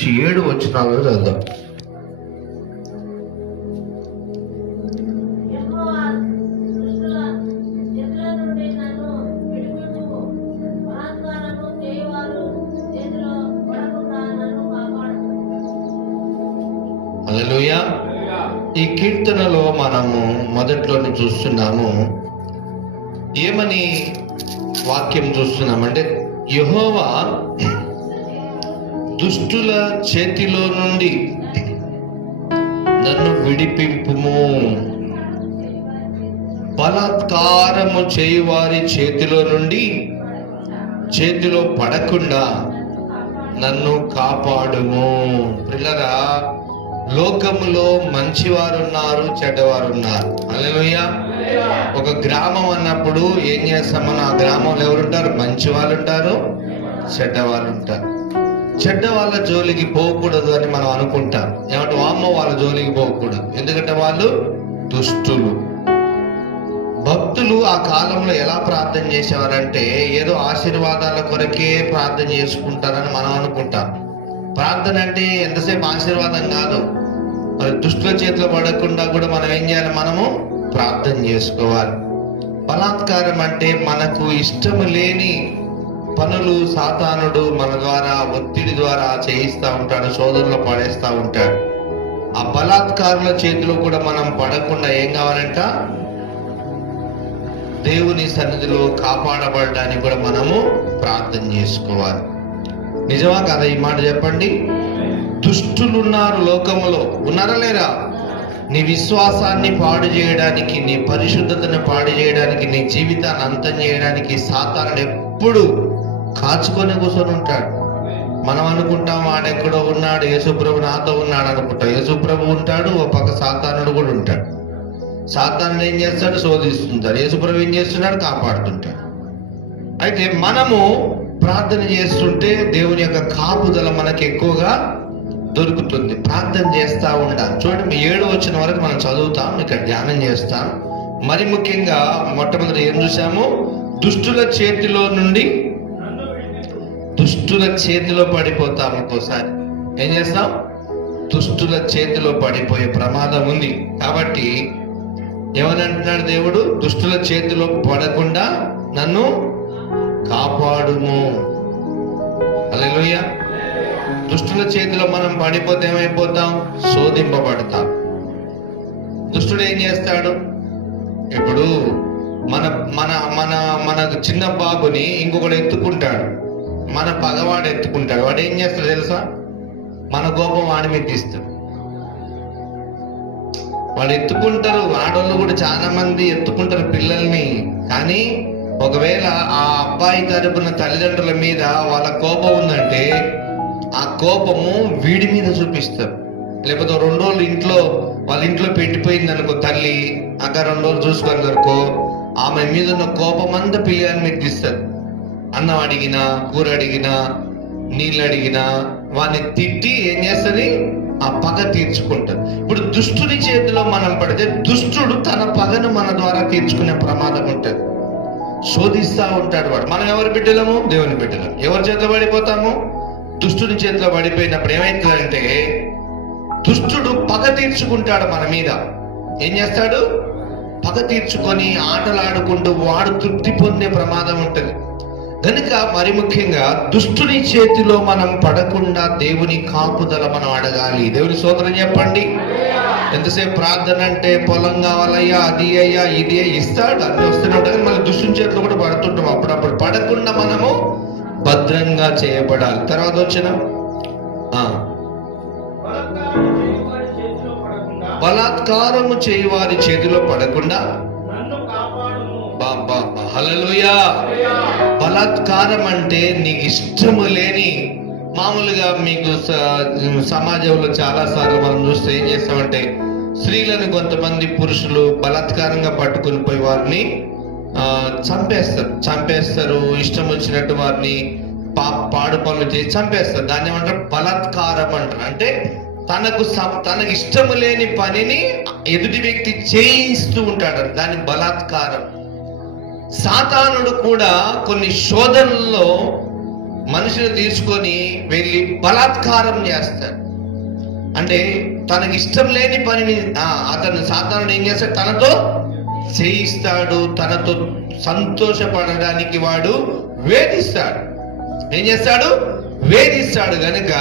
7 వచనాలు చదువుదాం. హల్లెలూయా. ఈ కీర్తనలో మనము మొదట్లోనే చూస్తున్నాము, ఏమని వాక్యం చూస్తున్నామంటే, యెహోవా దుష్టుల చేతిలో నుండి నన్ను విడిపింపుము, బలాత్కారము చేయువారి చేతిలో పడకుండా నన్ను కాపాడుము. పిల్లరా, లోకములో మంచివారు ఉన్నారు, చెడ్డవారు ఉన్నారు. హల్లెలూయా. ఒక గ్రామం అన్నప్పుడు ఏం చేస్తామని, ఆ గ్రామంలో ఎవరుంటారు? మంచి వాళ్ళు ఉంటారు, చెడ్డవాళ్ళు ఉంటారు. చెడ్డ వాళ్ళ జోలికి పోకూడదు అని మనం అనుకుంటాం. ఏమంటే వామ్మో వాళ్ళ జోలికి పోకూడదు, ఎందుకంటే వాళ్ళు దుష్టులు. భక్తులు ఆ కాలంలో ఎలా ప్రార్థన చేసేవారంటే, ఏదో ఆశీర్వాదాల కొరకే ప్రార్థన చేసుకుంటారని మనం అనుకుంటాం. ప్రార్థన అంటే ఎంతసేపు ఆశీర్వాదం కాదు. మరి దుష్టుల చేతిలో పడకుండా కూడా మనం ఏం చేయాలి? మనము ప్రార్థన చేసుకోవాలి. బలాత్కారం అంటే మనకు ఇష్టము లేని పనులు సాతానుడు మన ద్వారా, ఒత్తిడి ద్వారా చేయిస్తూ ఉంటాడు, శోధనలో పడేస్తూ ఉంటాడు. ఆ బలాత్కారుల చేతిలో కూడా మనం పడకుండా ఏం కావాలంట? దేవుని సన్నిధిలో కాపాడబడడానికి కూడా మనము ప్రార్థన చేసుకోవాలి. నిజమా కదా ఈ మాట? చెప్పండి. దుష్టులు ఉన్నారు లోకములో, ఉన్నారా లేరా? నీ విశ్వాసాన్ని పాడు చేయడానికి, నీ పరిశుద్ధతను పాడు చేయడానికి, నీ జీవితాన్ని అంతం చేయడానికి సాతానుడు ఎప్పుడు కాచుకొని కూర్చొని ఉంటాడు. మనం అనుకుంటాం ఆడెక్కడో ఉన్నాడు, యేసుప్రభు నాతో ఉన్నాడు అనుకుంటాం. యేసుప్రభు ఉంటాడు, ఓ పక్క సాతానుడు కూడా ఉంటాడు. సాతానుడు ఏం చేస్తాడు? శోధిస్తుంటాడు. యేసుప్రభు ఏం చేస్తున్నాడు? కాపాడుతుంటాడు. అయితే మనము ప్రార్థన చేస్తుంటే దేవుని యొక్క కాపుదల మనకి ఎక్కువగా దొరుకుతుంది. ప్రార్థన చేస్తూ ఉండాలి. చూడండి, 7 వచనం వరకు మనం చదువుతాం, ఇక్కడ ధ్యానం చేస్తాం. మరి ముఖ్యంగా మొట్టమొదటి ఏం చూసాము? దుష్టుల చేతిలో పడిపోతాం. ఒక్కోసారి ఏం చేస్తాం? దుష్టుల చేతిలో పడిపోయే ప్రమాదం ఉంది. కాబట్టి ఏమని అంటున్నాడు దేవుడు? దుష్టుల చేతిలో పడకుండా నన్ను కాపాడుము. హల్లెలూయా. దుష్టుల చేతిలో మనం పడిపోతే ఏమైపోతాం? శోధింపబడతాం. దుష్టుడు ఏం చేస్తాడు? ఇప్పుడు మన మన మన మన చిన్న బాబుని ఇంకొకడు ఎత్తుకుంటాడు, మన పగవాడు ఎత్తుకుంటాడు. వాడు ఏం చేస్తాడు తెలుసా? మన కోపం వాడి మీద తీస్తాడు. వాళ్ళు ఎత్తుకుంటారు, ఆడవాళ్ళు కూడా చాలా మంది ఎత్తుకుంటారు పిల్లల్ని. కానీ ఒకవేళ ఆ అబ్బాయి తరపున తల్లిదండ్రుల మీద వాళ్ళ కోపం ఉందంటే, ఆ కోపము వీడి మీద చూపిస్తారు. లేకపోతే 2 రోజులు వాళ్ళ ఇంట్లో పెట్టిపోయింది అనుకో తల్లి, అక్క 2 రోజులు చూసుకుని అనుకో, ఆమె మీద ఉన్న కోపం అంతా పిల్లగాని మీద తీస్తారు. అన్నం అడిగినా, కూర అడిగినా, నీళ్ళు అడిగినా వాడిని తిట్టి ఏం చేస్తుంది? ఆ పగ తీర్చుకుంటారు. ఇప్పుడు దుష్టుని చేతిలో మనం పడితే దుష్టుడు తన పగను మన ద్వారా తీర్చుకునే ప్రమాదం ఉంటుంది. శోధిస్తూ ఉంటాడు వాడు. మనం ఎవరి బిడ్డలము? దేవుని బిడ్డలం. ఎవరి చేతిలో పడిపోతాము? దుష్టుని చేతిలో పడిపోయినప్పుడు ఏమైతుందంటే, దుష్టుడు పగ తీర్చుకుంటాడు మన మీద. ఏం చేస్తాడు? పగ తీర్చుకొని ఆటలాడుకుంటూ వాడు తృప్తి పొందే ప్రమాదం ఉంటుంది. కనుక మరి ముఖ్యంగా దుష్టుని చేతిలో మనం పడకుండా దేవుని కాపుదల మనం అడగాలి. దేవుని స్తోత్రం చెప్పండి. ఎంతసేపు ప్రార్థన అంటే, పొలం కావాలయ్యా, అది అయ్యా, ఇది ఇస్తాడు, అన్ని వస్తూనే ఉంటాయి. మళ్ళీ దుష్టుని చేతిలో కూడా పడుతుంటాం. అప్పుడప్పుడు పడకుండా మనము భద్రంగా చేయబడాలి. తర్వాత వచ్చిన బలాత్కారము చేయువారి చేతిలో పడకుండా. హల్లెలూయా. బలాత్కారం అంటే నీకు ఇష్టము లేని, మామూలుగా మీకు సమాజంలో చాలా సార్లు మనం చూస్తే ఏం చేస్తామంటే, స్త్రీలను కొంతమంది పురుషులు బలాత్కారంగా పట్టుకుని పోయి వారిని చంపేస్తారు. ఇష్టం వచ్చినట్టు వారిని పాడు పనులు చేసి చంపేస్తారు. దాన్ని ఏమంటారు? బలాత్కారం అంటారు. అంటే తనకు ఇష్టము లేని పనిని ఎదుటి వ్యక్తి చేయిస్తూ ఉంటాడు, దాన్ని బలాత్కారం. సాతానుడు కూడా కొన్ని శోధనల్లో మనిషిని తీసుకొని వెళ్ళి బలాత్కారం చేస్తాడు. అంటే తనకి ఇష్టం లేని పనిని అతను సాతానుడు ఏం చేస్తాడు, తనతో చేయిస్తాడు. తనతో సంతోషపడడానికి వాడు వేధిస్తాడు. ఏం చేస్తాడు? వేధిస్తాడు. గనుక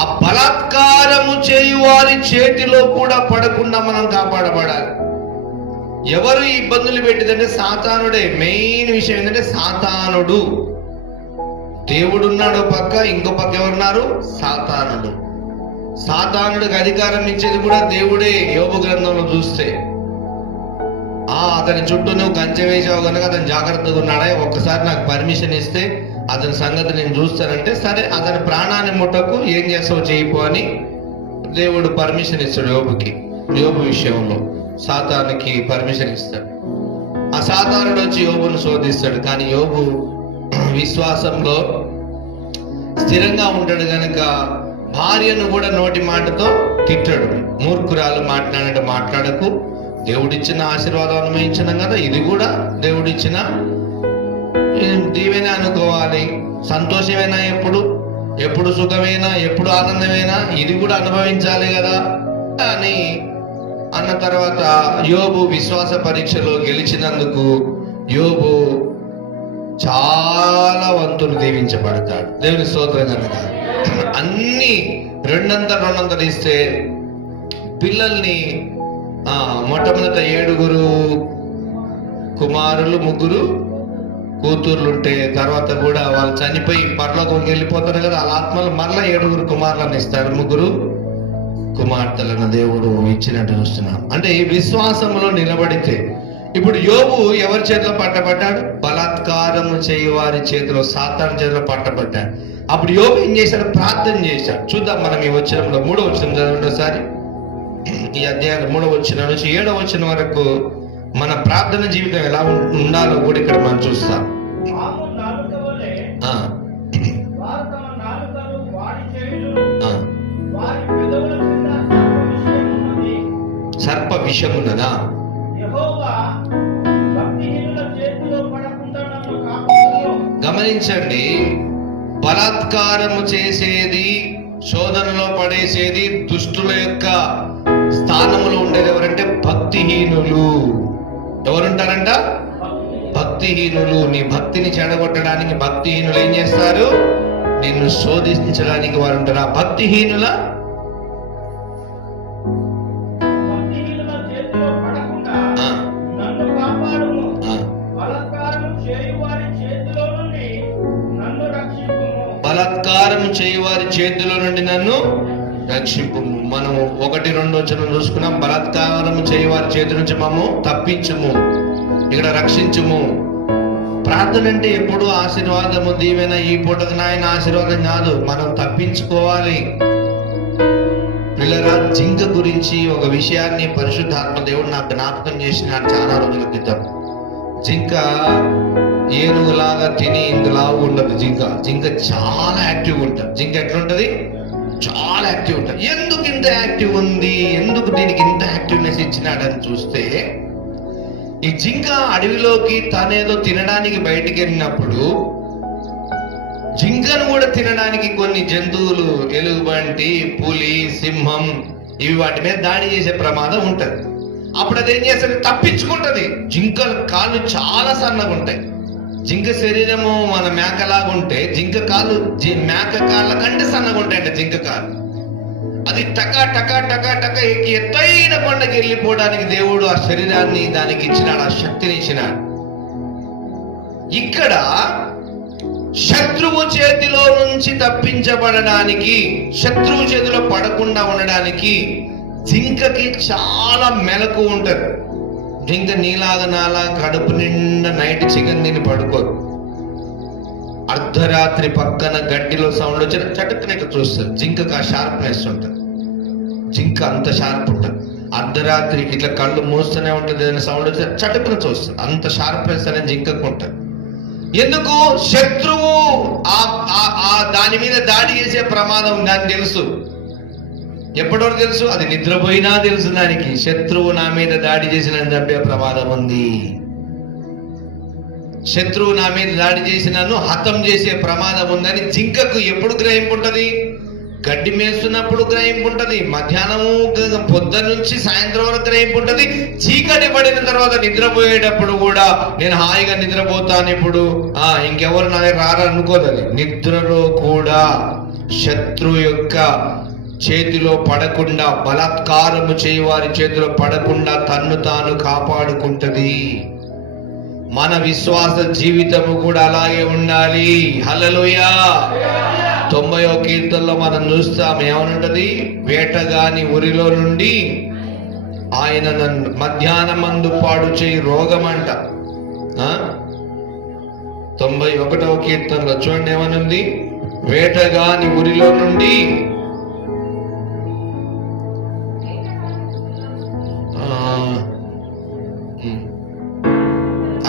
ఆ బలాత్కారము చేయు వారి చేతిలో కూడా పడకుండా మనం కాపాడబడాలి. ఎవరు ఇబ్బందులు పెట్టిందంటే సాతానుడే. మెయిన్ విషయం ఏంటంటే సాతానుడు. దేవుడు ఉన్నాడు పక్క, ఇంకో పక్క ఎవరున్నారు? సాతానుడు. సాతానుడికి అధికారం ఇచ్చేది కూడా దేవుడే. యోబు గ్రంథంలో చూస్తే అతని చుట్టూ నువ్వు కంచె వేసావు కనుక అతను జాగ్రత్తగా ఉన్నాడా, ఒక్కసారి నాకు పర్మిషన్ ఇస్తే అతని సంగతి నేను చూస్తానంటే, సరే అతని ప్రాణాన్ని ముట్టకు, ఏం చేస్తావు చేయిపో అని దేవుడు పర్మిషన్ ఇస్తాడు యోబుకి. యోబు విషయంలో సాతానుకి పర్మిషన్ ఇస్తాడు. ఆ సాతానుడు వచ్చి యోబును శోధిస్తాడు. కానీ యోబు విశ్వాసంలో స్థిరంగా ఉంటాడు గనుక భార్యను కూడా నోటి మాటతో తిట్టాడు. మూర్ఖురాలు మాట్లాడినట్టు మాట్లాడకు, దేవుడిచ్చిన ఆశీర్వాదం అనుభవించినాం కదా, ఇది కూడా దేవుడిచ్చిన దీవెన అనుకోవాలి. సంతోషమేనా, ఎప్పుడు సుఖమేనా, ఎప్పుడు ఆనందమేనా, ఇది కూడా అనుభవించాలి కదా అని అన్న తర్వాత యోబు విశ్వాస పరీక్షలో గెలిచినందుకు యోబు చాలా వంతులు దీవించబడతాడు. దేవుని స్తోత్రం కనుక అన్ని 200 ఇస్తే పిల్లల్ని మొట్టమొదట 7 కుమారులు 3 కూతుర్లుంటే తర్వాత కూడా వాళ్ళు చనిపోయి పరలోకంకి వెళ్ళిపోతారు కదా, వాళ్ళ ఆత్మలు మరలా 7 కుమారులను ఇస్తాడు, 3 కుమార్తెలను దేవుడు ఇచ్చినట్టు చూస్తున్నాం. అంటే ఈ విశ్వాసంలో నిలబడితే ఇప్పుడు యోబు ఎవరి చేతిలో పట్టబడ్డాడు? బలాత్కారము చేయి వారి చేతిలో, సాతాను చేతిలో పట్టబడ్డాడు. అప్పుడు యోబు ఏం చేశాడు? ప్రార్థన చేశాడు. చూద్దాం మనం ఈ వచనంలో 3వ వచనం చదవండి ఒకసారి. ఈ అధ్యాయం 3వ వచనం నుంచి 7వ వచనం వరకు మన ప్రార్థన జీవితం ఎలా ఉండాలో కూడా ఇక్కడ మనం చూస్తాం. సర్ప విషం ఉన్నదా? గమనించండి, బలాత్కారము చేసేది, శోధనలో పడేసేది, దుష్టుల యొక్క స్థానంలో ఉండేది ఎవరంటే భక్తిహీనులు. ఎవరుంటారంట? భక్తిహీనులు. నీ భక్తిని చెడగొట్టడానికి భక్తిహీనులు ఏం చేస్తారు? నిన్ను శోధించడానికి వారు ఉంటారు. ఆ భక్తిహీనుల బలాత్కారం చేయువారి చేతిలో నుండి నన్ను రక్షింపు. మనం 1-2 వచనం చూసుకున్నాం. బలాత్కారం చేయువారి చేతి నుంచి మమ్ము తప్పించుము, ఇక్కడ రక్షించుము. ప్రార్థన అంటే ఎప్పుడు ఆశీర్వాదము, దీవెన. ఈ పూటకు నాయన ఆశీర్వాదం కాదు, మనం తప్పించుకోవాలి. పిల్లరా, జింక గురించి ఒక విషయాన్ని పరిశుద్ధాత్మ దేవుడు నాకు జ్ఞాపకం చేసినాడు చాలా రోజుల క్రితం. జింక ఏనుగులాగా తిని ఇందులా ఉండదు. జింక చాలా యాక్టివ్ ఉంటుంది. జింక ఎట్లుంటది? చాలా యాక్టివ్ ఉంటుంది. ఎందుకు ఇంత యాక్టివ్ ఉంది, ఎందుకు దీనికి ఇంత యాక్టివ్నెస్ ఇచ్చినాడని చూస్తే, ఈ జింక అడవిలోకి తనేదో తినడానికి బయటికి వెళ్ళినప్పుడు జింకను కూడా తినడానికి కొన్ని జంతువులు, ఎలుగుబంటి, పులి, సింహం, ఇవి వాటి మీద దాడి చేసే ప్రమాదం ఉంటది. అప్పుడు అదేం చేస్తుంది? తప్పించుకుంటది. జింకల కాళ్ళు చాలా సన్నగా ఉంటాయి. జింక శరీరము మన మేకలాగా ఉంటే జింక కాళ్ళు మేక కాళ్ళ కంటే సన్నగా ఉంటాయంట జింక కాళ్ళు. అది టకా టకా టకా టకా ఎక్కి ఎత్తైన కొండకి వెళ్ళిపోవడానికి దేవుడు ఆ శరీరాన్ని దానికి ఇచ్చినాడు, ఆ శక్తిని ఇచ్చినాడు. ఇక్కడ శత్రువు చేతిలో నుంచి తప్పించబడడానికి, శత్రువు చేతిలో పడకుండా ఉండడానికి జింకకి చాలా మెలకు ఉంటది. జింక నీలాగా నాలా కడుపు నిండా నైట్ చికెన్ తిని పడుకోదు. అర్ధరాత్రి పక్కన గడ్డిలో సౌండ్ వచ్చిన చటుక్కునట్టు చూస్తుంది. జింకకు ఆ షార్ప్నెస్ ఉంటుంది. జింక అంత షార్ప్ ఉంటుంది. అర్ధరాత్రికి ఇట్లా కళ్ళు మూస్తూనే ఉంటుంది, ఏదైనా సౌండ్ వచ్చి చటుక్కున చూస్తుంది. అంత షార్ప్నెస్ అనేది జింకకు ఉంటుంది. ఎందుకు? శత్రువు దాని మీద దాడి చేసే ప్రమాదం దానికి తెలుసు. ఎప్పటివరకు తెలుసు? అది నిద్రపోయినా తెలుసు దానికి, శత్రువు నా మీద దాడి చేసిన చంపే ప్రమాదం ఉంది. శత్రువు నా మీద దాడి చేసి నన్ను హతం చేసే ప్రమాదం ఉందని జింకకు ఎప్పుడు గ్రహింపు ఉంటుంది? గడ్డి మేస్తున్నప్పుడు గ్రహింపు ఉంటుంది, మధ్యాహ్నము పొద్దున్న నుంచి సాయంత్రం వరకు గ్రహింపు ఉంటుంది, చీకటి పడిన తర్వాత నిద్రపోయేటప్పుడు కూడా నేను హాయిగా నిద్రపోతాను ఇప్పుడు, ఇంకెవరు నా దగ్గర రారనుకోదు. అది నిద్రలో కూడా శత్రువు యొక్క చేతిలో పడకుండా, బలాత్కారము చేయవారి చేతిలో పడకుండా తన్ను తాను కాపాడుకుంటది. మన విశ్వాస జీవితము కూడా అలాగే ఉండాలి. హల్లెలూయా. 90వ కీర్తనలో మనం చూస్తాం, ఏమనుంటది? వేటగాని ఉరిలో నుండి ఆయన నన్ను మధ్యాహ్నమందు పాడు చేయి రోగం అంట. 91వ కీర్తనలో చూడండి ఏమనుంది? వేటగాని ఉరిలో నుండి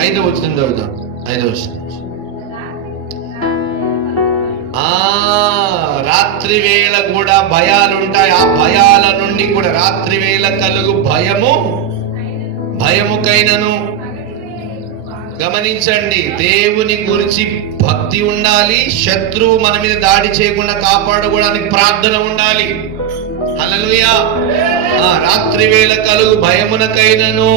5వ వచనం చదువుతాం. 5వ వచనం, రాత్రి వేళ కూడా భయాలు ఉంటాయి. ఆ భయాల నుండి కూడా రాత్రి వేళ కలుగు భయముకైనను. గమనించండి, దేవుని గురించి భక్తి ఉండాలి. శత్రువు మన మీద దాడి చేయకుండా కాపాడుకోవడానికి ప్రార్థన ఉండాలి. హల్లెలూయా. రాత్రి వేళ కలుగు భయమునకైనను,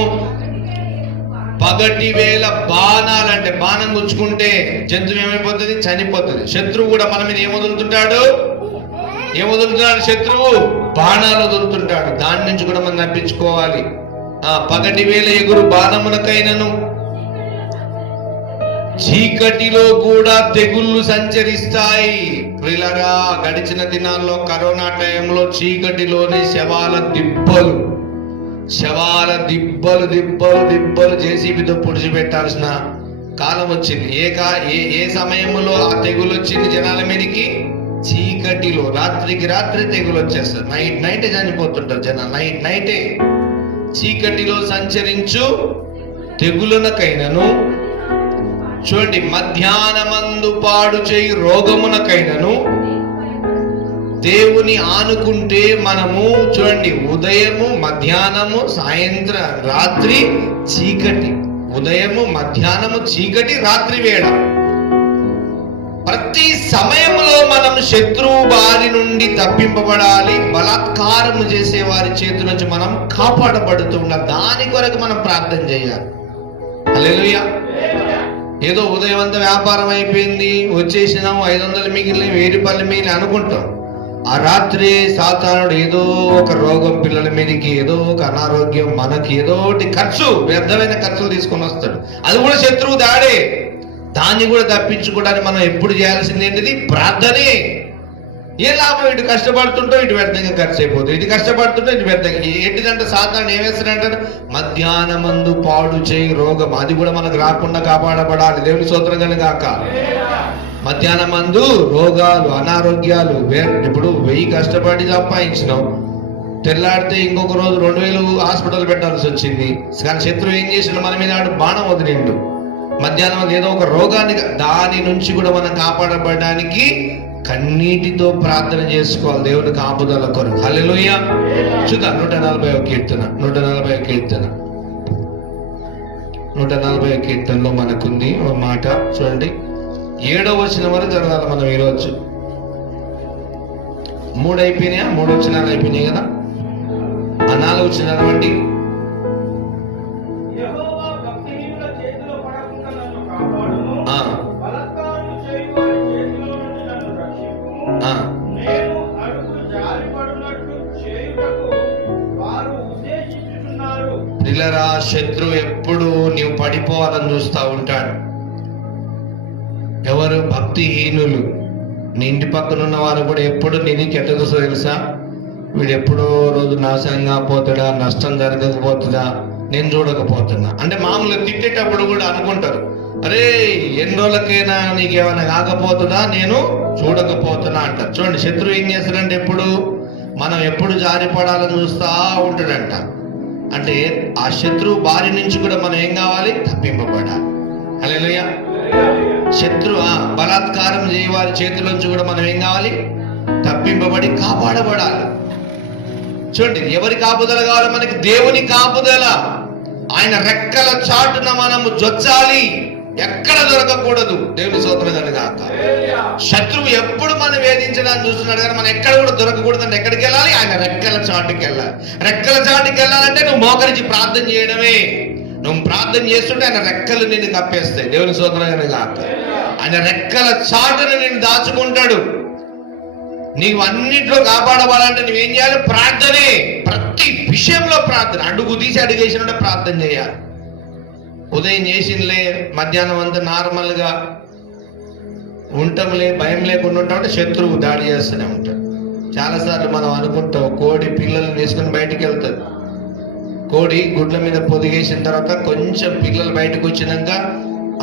పగటి వేళ బాణాలంటే బాణం గుచ్చుకుంటే జంతువు ఏమైపోతుంది? చనిపోతుంది. శత్రువు కూడా మన మీద ఏమొదులుతుంటాడు? శత్రువు బాణాలు వదులుతుంటాడు. దాని నుంచి కూడా మనం తప్పించుకోవాలి. పగటి వేళ ఎగురు బాణమునకైనను, చీకటిలో కూడా తెగుళ్ళు సంచరిస్తాయి. ప్రియులారా, గడిచిన దినాల్లో కరోనా టైంలో చీకటిలోని శవాల దిబ్బలు జేసీబీతో పుడిచిపెట్టాల్సిన కాలం వచ్చింది. ఏ సమయంలో ఆ తెగులు వచ్చింది జనాల మీదకి? చీకటిలో. రాత్రికి రాత్రి తెగులు వచ్చేస్తారు. నైటే చనిపోతుంటారు జనాలు. నైటే చీకటిలో సంచరించు తెగులునకైనను, చూడండి, మధ్యాహ్నమందు పాడు చేయి రోగమునకైనను దేవుని ఆనుకుంటే మనము, చూడండి, ఉదయము మధ్యాహ్నము సాయంత్రం రాత్రి చీకటి, ఉదయము మధ్యాహ్నము చీకటి, రాత్రి వేళ, ప్రతి సమయంలో మనం శత్రువు బారి నుండి తప్పింపబడాలి. బలాత్కారము చేసే వారి చేతి నుంచి మనం కాపాడబడుతూ ఉండాలి. దాని కొరకు మనం ప్రార్థన చేయాలి. హల్లెలూయా. ఏదో ఉదయం అంతా వ్యాపారం అయిపోయింది, వచ్చేసినాము, 500 మిగిలిన 1000 రూపాయలు మిగిలిన అనుకుంటాం. ఆ రాత్రి సాతానుడు ఏదో ఒక రోగం పిల్లల మీదకి, ఏదో ఒక అనారోగ్యం, మనకి ఏదో ఒకటి ఖర్చు, వ్యర్థమైన ఖర్చులు తీసుకొని వస్తాడు. అది కూడా శత్రువు దాడే. దాన్ని కూడా తప్పించుకోవడానికి మనం ఎప్పుడు చేయాల్సింది ఏంటిది? ప్రార్థనే. ఏ లాభం? ఇటు కష్టపడుతుంటో ఇటు వ్యర్థంగా ఖర్చు అయిపోతుంది, ఇటు కష్టపడుతుంటో ఇటు వ్యర్థంగా. ఏంటిదంటే సాతాను ఏమేస్తాడంటే మధ్యాహ్నమందు పాడు చేయి రోగం, అది కూడా మనకు రాకుండా కాపాడబడాలి. దేవుని స్తోత్రం కలుగాక. మధ్యాహ్నమందు రోగాలు, అనారోగ్యాలు. ఇప్పుడు 1000 కష్టపడి సంపాదించినాం, తెల్లాడితే ఇంకొక రోజు 2000 హాస్పిటల్ పెట్టాల్సి వచ్చింది. కానీ శత్రువు ఏం చేసిండు? మన మీద బాణం వదిలిండు. మధ్యాహ్నం ఏదో ఒక రోగాన్ని, దాని నుంచి కూడా మనం కాపాడబడడానికి కన్నీటితో ప్రార్థన చేసుకోవాలి దేవుని కాపుదల కొరకు. హల్లెలూయా. చూద్దాం 140వ కీర్తన. 140వ కీర్తనలో మనకుంది ఒక మాట, చూడండి. 7వ వచనం వరకు చదవాలి మనం ఈరోజు. 3 అయిపోయినాయా? 3 వచనాలు అయిపోయినాయి కదా. ఆ 4 వచనాలు వంటి పిల్లరా, శత్రువు ఎప్పుడు నీవు పడిపోవాలని చూస్తూ ఉంటాడు. ఎవరు? భక్తిహీనులు. నీ ఇంటి పక్కన ఉన్న వారు కూడా ఎప్పుడు నేను ఎట్ట చూస్తా తెలుసా? వీడు ఎప్పుడో రోజు నాశనంగా పోతాడా, నష్టం జరగకపోతుందా, నేను చూడకపోతున్నా అంటే మామూలుగా తిట్టేటప్పుడు కూడా అనుకుంటారు, అరే ఎన్ని రోజులకైనా నీకేమైనా కాకపోతుందా, నేను చూడకపోతున్నా అంటారు. చూడండి, శత్రువు ఏం చేస్తాడంటే ఎప్పుడు మనం ఎప్పుడు జారిపడాలని చూస్తా ఉంటాడంట. అంటే ఆ శత్రువు బారి నుంచి కూడా మనం ఏం కావాలి? తప్పింపబడాలి. హల్లెలూయా. బలాత్కారం చేయవారి చేతిలోంచి కూడా మనం ఏం కావాలి? తప్పింపబడి కాపాడబడాలి. చూడండి, ఎవరి కాపుదల కావాలి మనకి? దేవుని కాపుదల. ఆయన రెక్కల చాటున మనము జొచ్చాలి. ఎక్కడ దొరకకూడదు. దేవుని స్తోత్రం కలుగాక. శత్రువు ఎప్పుడు మనం వేధించడానికి చూస్తున్నాడు, కానీ మనం ఎక్కడ కూడా దొరకకూడదు. అంటే ఎక్కడికి వెళ్ళాలి? ఆయన రెక్కల చాటుకి వెళ్ళాలి. రెక్కల చాటుకి వెళ్ళాలంటే నువ్వు మోకరించి ప్రార్థన చేయడమే. నువ్వు ప్రార్థన చేస్తుంటే ఆయన రెక్కలు నిన్ను కప్పేస్తాయి. దేవుని స్తోత్రం కలుగాక. ఆయన రెక్కల చాటును నిన్ను దాచుకుంటాడు. నీవు అన్నింటిలో కాపాడవాలంటే నువ్వేం చేయాలి? ప్రార్థనే. ప్రతి విషయంలో ప్రార్థన. అడుగు తీసి అడుగేసినట్టే ప్రార్థన చేయాలి. ఉదయం చేసినలే, మధ్యాహ్నం అంతా నార్మల్ గా ఉంటాంలే, భయం లేకుండా ఉంటామంటే శత్రువు దాడి చేస్తూనే ఉంటాడు. చాలాసార్లు మనం అనుకుంటాం, కోడి పిల్లల్ని వేసుకుని బయటికి వెళ్తుంది. కోడి గుడ్ల మీద పొదిగేసిన తర్వాత కొంచెం పిల్లలు బయటకు వచ్చినాక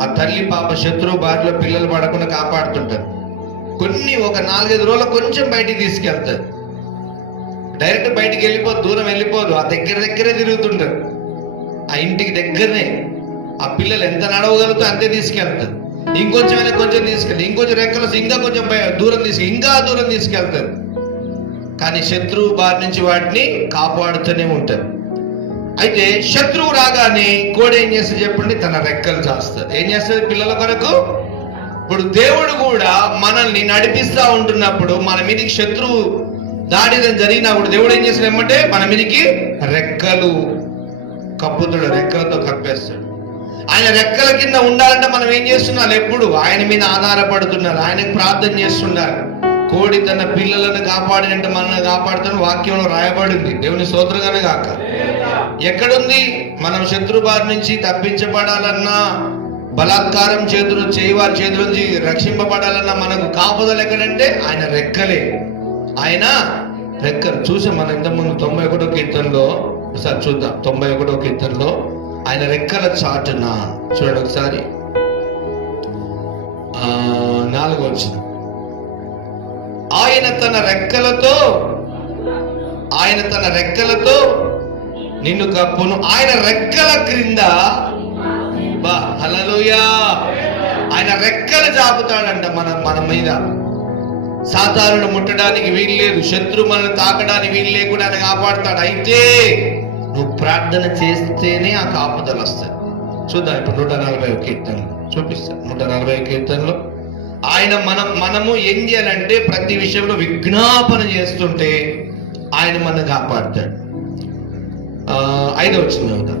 ఆ తల్లి పాప శత్రువు బారిలో పిల్లలు పడకుండా కాపాడుతుంటారు. ఒక 4-5 రోజులు కొంచెం బయటికి తీసుకెళ్తారు. డైరెక్ట్ బయటికి వెళ్ళిపోదు, దూరం వెళ్ళిపోదు. ఆ దగ్గరే తిరుగుతుంటారు. ఆ ఇంటికి దగ్గరనే ఆ పిల్లలు ఎంత నడవగలుగుతా అంతే తీసుకెళ్తారు. ఇంకొంచెం కొంచెం తీసుకెళ్తారు. ఇంకొంచెం రెక్కలు ఇంకా కొంచెం దూరం ఇంకా దూరం తీసుకెళ్తారు. కానీ శత్రువు బారి నుంచి వాటిని కాపాడుతూనే ఉంటారు. అయితే శత్రువు రాగానే కోడి ఏం చేస్తుంది చెప్పండి? తన రెక్కలు చాస్తుంది. ఏం చేస్తుంది? పిల్లల కొరకు. ఇప్పుడు దేవుడు కూడా మనల్ని నడిపిస్తా ఉంటున్నప్పుడు మన మీదకి శత్రువు దాడి జరిగినప్పుడు దేవుడు ఏం చేస్తాడు? ఏమంటే మన మీదకి రెక్కలు కప్పుతాడు, రెక్కలతో కప్పేస్తాడు. ఆయన రెక్కల కింద ఉండాలంటే మనం ఏం చేస్తున్నాం? ఎప్పుడు ఆయన మీద ఆధారపడుతున్నారు, ఆయనకు ప్రార్థన చేస్తున్నారు. కోడి తన పిల్లలను కాపాడినట్టు మనల్ని కాపాడుతున్న వాక్యంలో రాయబడింది. దేవుని స్తోత్రంగానే కాక. ఎక్కడుంది? మనం శత్రు బారి నుంచి తప్పించబడాలన్నా, బలాత్కారం చేయవారి చేతుల నుంచి రక్షింపబడాలన్నా మనకు కాపుదలు ఎక్కడంటే ఆయన రెక్కలే. ఆయన రెక్కలు. చూసాం మనం ఇంతకుముందు 91వ కీర్తనలో. ఒకసారి చూద్దాం. 91వ కీర్తనలో ఆయన రెక్కల చాటున చూడండి ఒకసారి. 4వ వచనం. ఆయన తన రెక్కలతో నిన్ను కప్పును. ఆయన రెక్కల క్రింద హల్లెలూయా, ఆయన రెక్కలు చాపుతాడంట మన మీద. సాతానుడు ముట్టడానికి వీలు లేదు, శత్రు మనల్ని తాకడానికి వీలు లేకుండా ఆయన కాపాడుతాడు. అయితే నువ్వు ప్రార్థన చేస్తేనే ఆ కాపుదలు వస్తుంది. చూద్దాం ఇప్పుడు 140వ కీర్తనలో చూపిస్తాను. 140వ కీర్తనలో ఆయన మనము ఏం చేయాలంటే ప్రతి విషయంలో విజ్ఞాపన చేస్తుంటే ఆయన మనల్ని కాపాడుతాడు. 5వ వచనం చదువుతాం.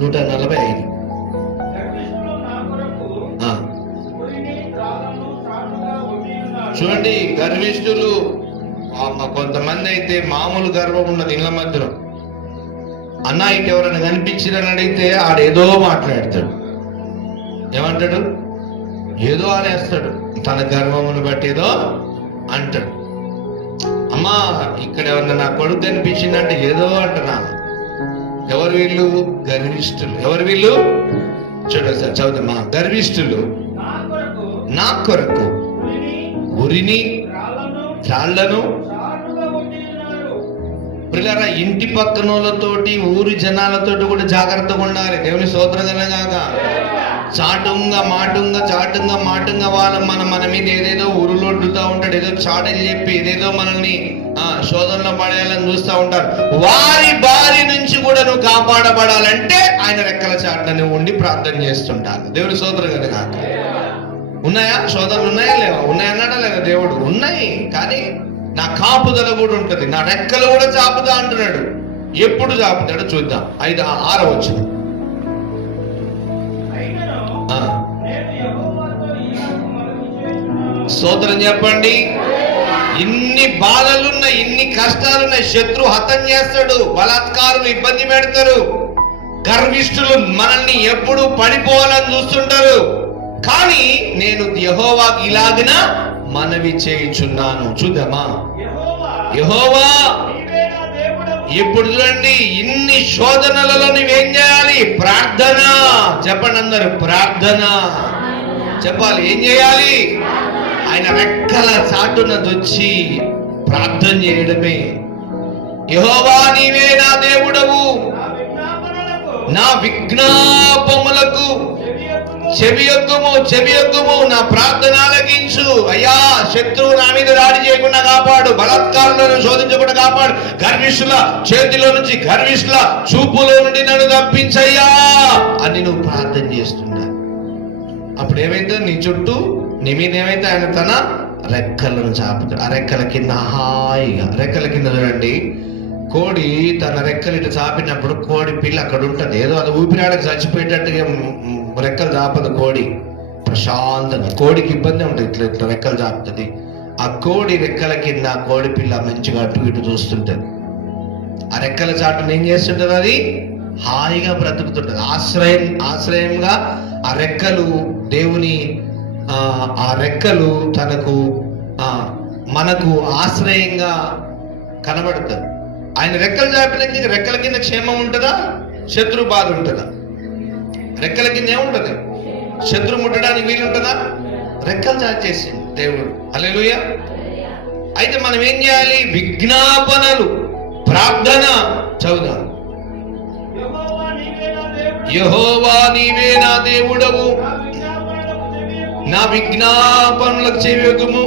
145. చూడండి, గర్విష్ఠులు. కొంతమంది అయితే మామూలు గర్వం ఉన్నది ఇళ్ళ మధ్యలో. అన్న ఇటు ఎవరైనా కనిపించిరని అడిగితే ఆడేదో మాట్లాడతాడు. ఏమంటాడు? ఏదో అనేస్తాడు. తన గర్వమును బట్టి ఏదో అంటాడు. అమ్మా ఇక్కడ ఎవరన్నా నా కొడుకు కనిపించిందంటే ఏదో అంటున్నా. ఎవరు వీళ్ళు? గర్విష్ఠులు. ఎవరు వీళ్ళు? చూడండి సార్, చదువుతామా. గర్విష్ఠులు నా కొరకు ఉరిని రాళ్లను. పిల్లరా, ఇంటి పక్కనోళ్ళతోటి ఊరి జనాలతోటి కూడా జాగ్రత్తగా ఉండాలి. దేవుని స్తోత్రంగా. చాటుగా మాటుగా మన మీద ఏదేదో ఉరులొడ్డుతూ ఉంటాడు. ఏదో చాటలు చెప్పి ఏదేదో మనల్ని శోధనలో పడేయాలని చూస్తూ ఉంటారు. వారి బారి నుంచి కూడా నువ్వు కాపాడబడాలంటే ఆయన రెక్కల చాటున నువ్వు ఉండి ప్రార్థన చేస్తుంటాను. దేవుని స్తోత్రంగా. ఉన్నాయా శోధనలు? ఉన్నాయా లేవా? ఉన్నాయన్నాడా లేదా? దేవుడు ఉన్నాయి, కానీ నా కాపుదల కూడా ఉంటుంది, నా రెక్కలు కూడా చాపుతా అంటున్నాడు. ఎప్పుడు చాపుతాడో చూద్దాం. 6వ వచనం. స్తోత్రం చెప్పండి. ఇన్ని బాధలున్నాయి, ఇన్ని కష్టాలున్నాయి. శత్రు హతం చేస్తాడు, బలాత్కారులు ఇబ్బంది పెడతారు, గర్విష్ఠులు మనల్ని ఎప్పుడు పడిపోవాలని చూస్తుంటారు. కానీ నేను యెహోవాకి ఇలాగన మనవి చేయుచున్నాను. చూద్దామా. యెహోవా, ఇప్పుడు చూడండి, ఇన్ని శోధనలలో నువ్వేం చేయాలి? ప్రార్థన. చెప్పండి అందరూ, ప్రార్థన చెప్పాలి. ఏం చేయాలి? ఆయన రెక్కల చాటున వచ్చి ప్రార్థన చేయడమే. యెహోవా, నీవే నా దేవుడవు, నా విజ్ఞాపములకు చెవియొగ్గుము, నా ప్రార్థన ఆలకించు. అయ్యా, శత్రువు నా మీద దాడి చేయకుండా కాపాడు, బలాత్కారులను శోధించకుండా కాపాడు, గర్విష్ఠుల చేతిలో నుంచి, గర్విష్ఠుల చూపులో నుండి నన్ను తప్పించయ్యా అని నువ్వు ప్రార్థన చేస్తున్నా. అప్పుడు ఏమైతే నీ చుట్టూ, నీ మీద ఏమైతే ఆయన తన రెక్కలను చాపుతాడు. ఆ రెక్కల కింద హాయిగా, రెక్కల కింద చూడండి, కోడి తన రెక్కలు ఇటు చాపినప్పుడు కోడి పిల్ల అక్కడ ఉంటుంది. ఏదో అది ఊపిరాడకి చచ్చిపోయేటట్టుగా రెక్కలు చాపదు కోడి, ప్రశాంతంగా. కోడికి ఇబ్బంది ఉంటుంది, ఇట్లా ఇట్లా రెక్కలు చాపుతుంది. ఆ కోడి రెక్కల కింద కోడి పిల్ల మంచిగా అటు ఇటు చూస్తుంటది. ఆ రెక్కల చాటును ఏం చేస్తుంటది? అది హాయిగా బ్రతుకుతుంటది. ఆశ్రయంగా ఆ రెక్కలు దేవుని, ఆ రెక్కలు తనకు మనకు ఆశ్రయంగా కనబడుతుంది. ఆయన రెక్కలు చాపిన రెక్కల కింద క్షేమం ఉంటుందా? శత్రు బాధ ఉంటుందా? రెక్కల కింద ఏముంటది? శత్రు ముట్టడానికి వీలుంటుందా? రెక్కలు చాచేసింది దేవుడు. హల్లెలూయా. అయితే మనం ఏం చేయాలి? విజ్ఞాపనలు, ప్రార్థన చదువుదాం. యెహోవా నీవే నా దేవుడవు, నా విజ్ఞాపనలకు చెవియొగ్గుము.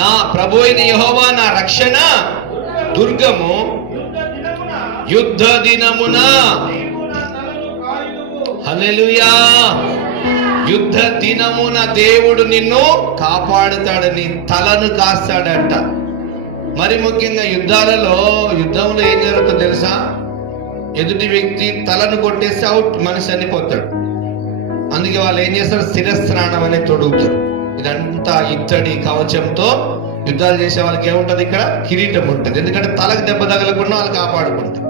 నా ప్రభు అయిన యెహోవా నా రక్షణ దుర్గము, యుద్ధ దినమున. హల్లెలూయా. యుద్ధ దినమున దేవుడు నిన్ను కాపాడుతాడని, తలను కాస్తాడంట. మరి ముఖ్యంగా యుద్ధంలో ఏం జరుగుతుందో తెలుసా? ఎదుటి వ్యక్తి తలను కొట్టేస్తే అవుట్, మనిషి చనిపోతాడు. అందుకే వాళ్ళు ఏం చేస్తారు? శిరస్త్రాణం అనేది తొడుగుతారు. ఇదంతా ఇత్తడి కవచంతో యుద్ధాలు చేసే వాళ్ళకి ఏముంటది? ఇక్కడ కిరీటం ఉంటుంది. ఎందుకంటే తలకు దెబ్బ తగలకుండా వాళ్ళు కాపాడుకుంటారు.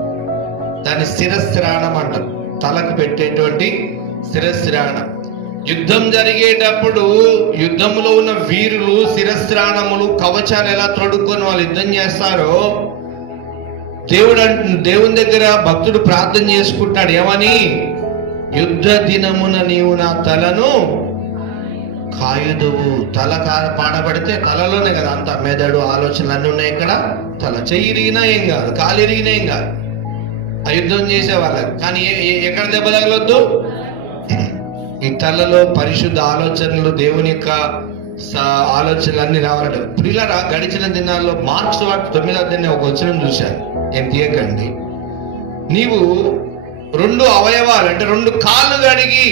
దాన్ని శిరస్త్రాణం అంటారు, తలకు పెట్టేటువంటి శిరస్త్రాణం. యుద్ధం జరిగేటప్పుడు యుద్ధంలో ఉన్న వీరులు శిరస్త్రాణములు, కవచాలు ఎలా తొడుక్కొని వాళ్ళు యుద్ధం చేస్తారో, దేవుని దగ్గర భక్తుడు ప్రార్థన చేసుకుంటాడు. ఏమని? యుద్ధ దినమున నీవు నా తలను కాయుదువు. తల పాడబడితే తలలోనే కదా అంతా, మెదడు, ఆలోచనలు అన్నీ ఉన్నాయి. ఇక్కడ తల, చెయ్యి ఇరిగినా ఏం కాదు, కాలు ఇరిగినా ఏం కాదు ఆ యుద్ధం చేసే వాళ్ళకి. కానీ ఎక్కడ దెబ్బ తగలొద్దు? ఈ తలలో పరిశుద్ధ ఆలోచనలు, దేవుని యొక్క ఆలోచనలు అన్ని రావాలంటే. ప్రియులారా, గడిచిన దినాల్లో మార్క్స్ 9 ఒక వచనం చూశాను, ఏం తీయకండి. నీవు 2 అవయవాలు అంటే 2 కాళ్ళు కడిగి,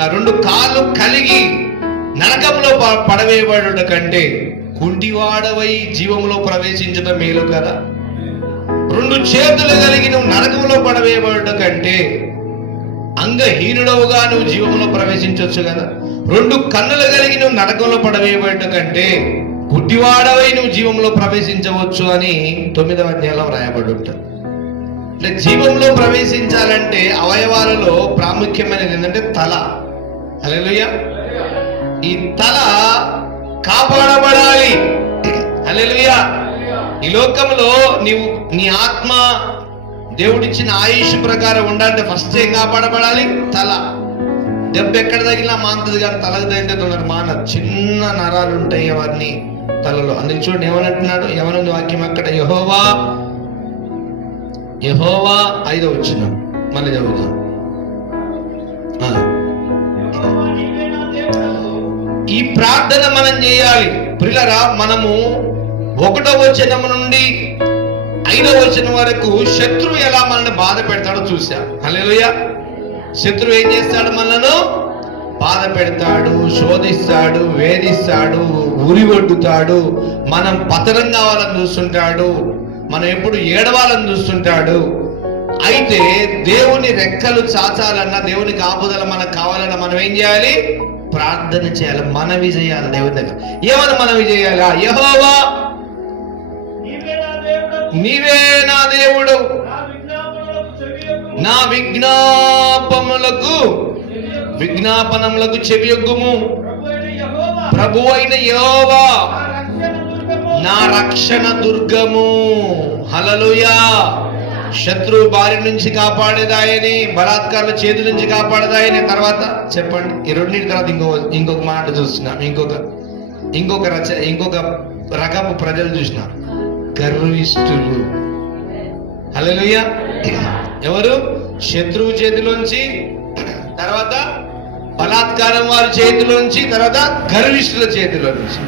2 కాళ్ళు కలిగి నరకంలో పడవేయబడుట కంటే కుంటివాడవై జీవంలో ప్రవేశించడం మేలు కదా. 2 చేతులు కలిగి నువ్వు నరకంలో పడవేయబడుట కంటే అంగహీనుడవుగా నువ్వు జీవంలో ప్రవేశించవచ్చు కదా. 2 కన్నులు కలిగి నువ్వు నరకంలో పడవేయబడుట కంటే గుడ్డివాడవై నువ్వు జీవంలో ప్రవేశించవచ్చు అని 9వ అధ్యాయంలో రాయబడి ఉంటుంది. అంటే జీవంలో ప్రవేశించాలంటే అవయవాలలో ప్రాముఖ్యమైనది ఏంటంటే తల. హల్లెలూయా. ఈ తల కాపాడబడాలి. హల్లెలూయా. ఈ లోకంలో నీ ఆత్మ దేవుడిచ్చిన ఆయుష్ ప్రకారం ఉండాలంటే ఫస్ట్ ఏం కాపాడబడాలి? తల. దెబ్బ ఎక్కడ తగిలినా మాంతది, కానీ తలకు తగిలితే తొందర మానదు. చిన్న నరాలు ఉంటాయి అవన్నీ తలలో. అందుకు చూడండి ఏమనంటున్నాడు, ఏమనుంది వాక్యం అక్కడ? యెహోవా 5వ వచనం మళ్ళీ చదువుతాం. ఈ ప్రార్థన మనం చేయాలి ప్రియులారా. మనము 1వ వచనం నుండి 5వ వచనం వరకు శత్రువు ఎలా మనల్ని బాధ పెడతాడో చూశాం. హల్లెలూయా. శత్రువు ఏం చేస్తాడు? మనను బాధ పెడతాడు, శోధిస్తాడు, వేధిస్తాడు, ఉరివొడ్డుతాడు, మనం పతనం కావాలని చూస్తుంటాడు, మనం ఎప్పుడు ఏడవాలని చూస్తుంటాడు. అయితే దేవుని రెక్కలు చాచాలన్నా, దేవుని కాపుదల మనకు కావాలన్నా మనం ఏం చేయాలి? ప్రార్థన చేయాలి, మనవి చేయాలి దేవుని దగ్గర. ఏమని మనవి చేయాలా? యెహోవా నీవే నా దేవుడు, నా విజ్ఞాపనములకు చెవియొగ్గుము. ప్రభు అయిన యెహోవా నా రక్షణ దుర్గము. హల్లెలూయా. శత్రువు బారి నుంచి కాపాడేదాయని, బలాత్కారుల చేతి నుంచి కాపాడేదాయని. తర్వాత చెప్పండి, ఈ 2 తర్వాత ఇంకొక మాట చూస్తున్నాం. ఇంకొక రకపు ప్రజలు చూసినాం, గర్విష్ఠులు. హల్లెలూయా. ఎవరు? శత్రువు చేతిలోంచి, తర్వాత బలాత్కారం వారి చేతిలోంచి, తర్వాత గర్విష్ఠుల చేతిలో నుంచి.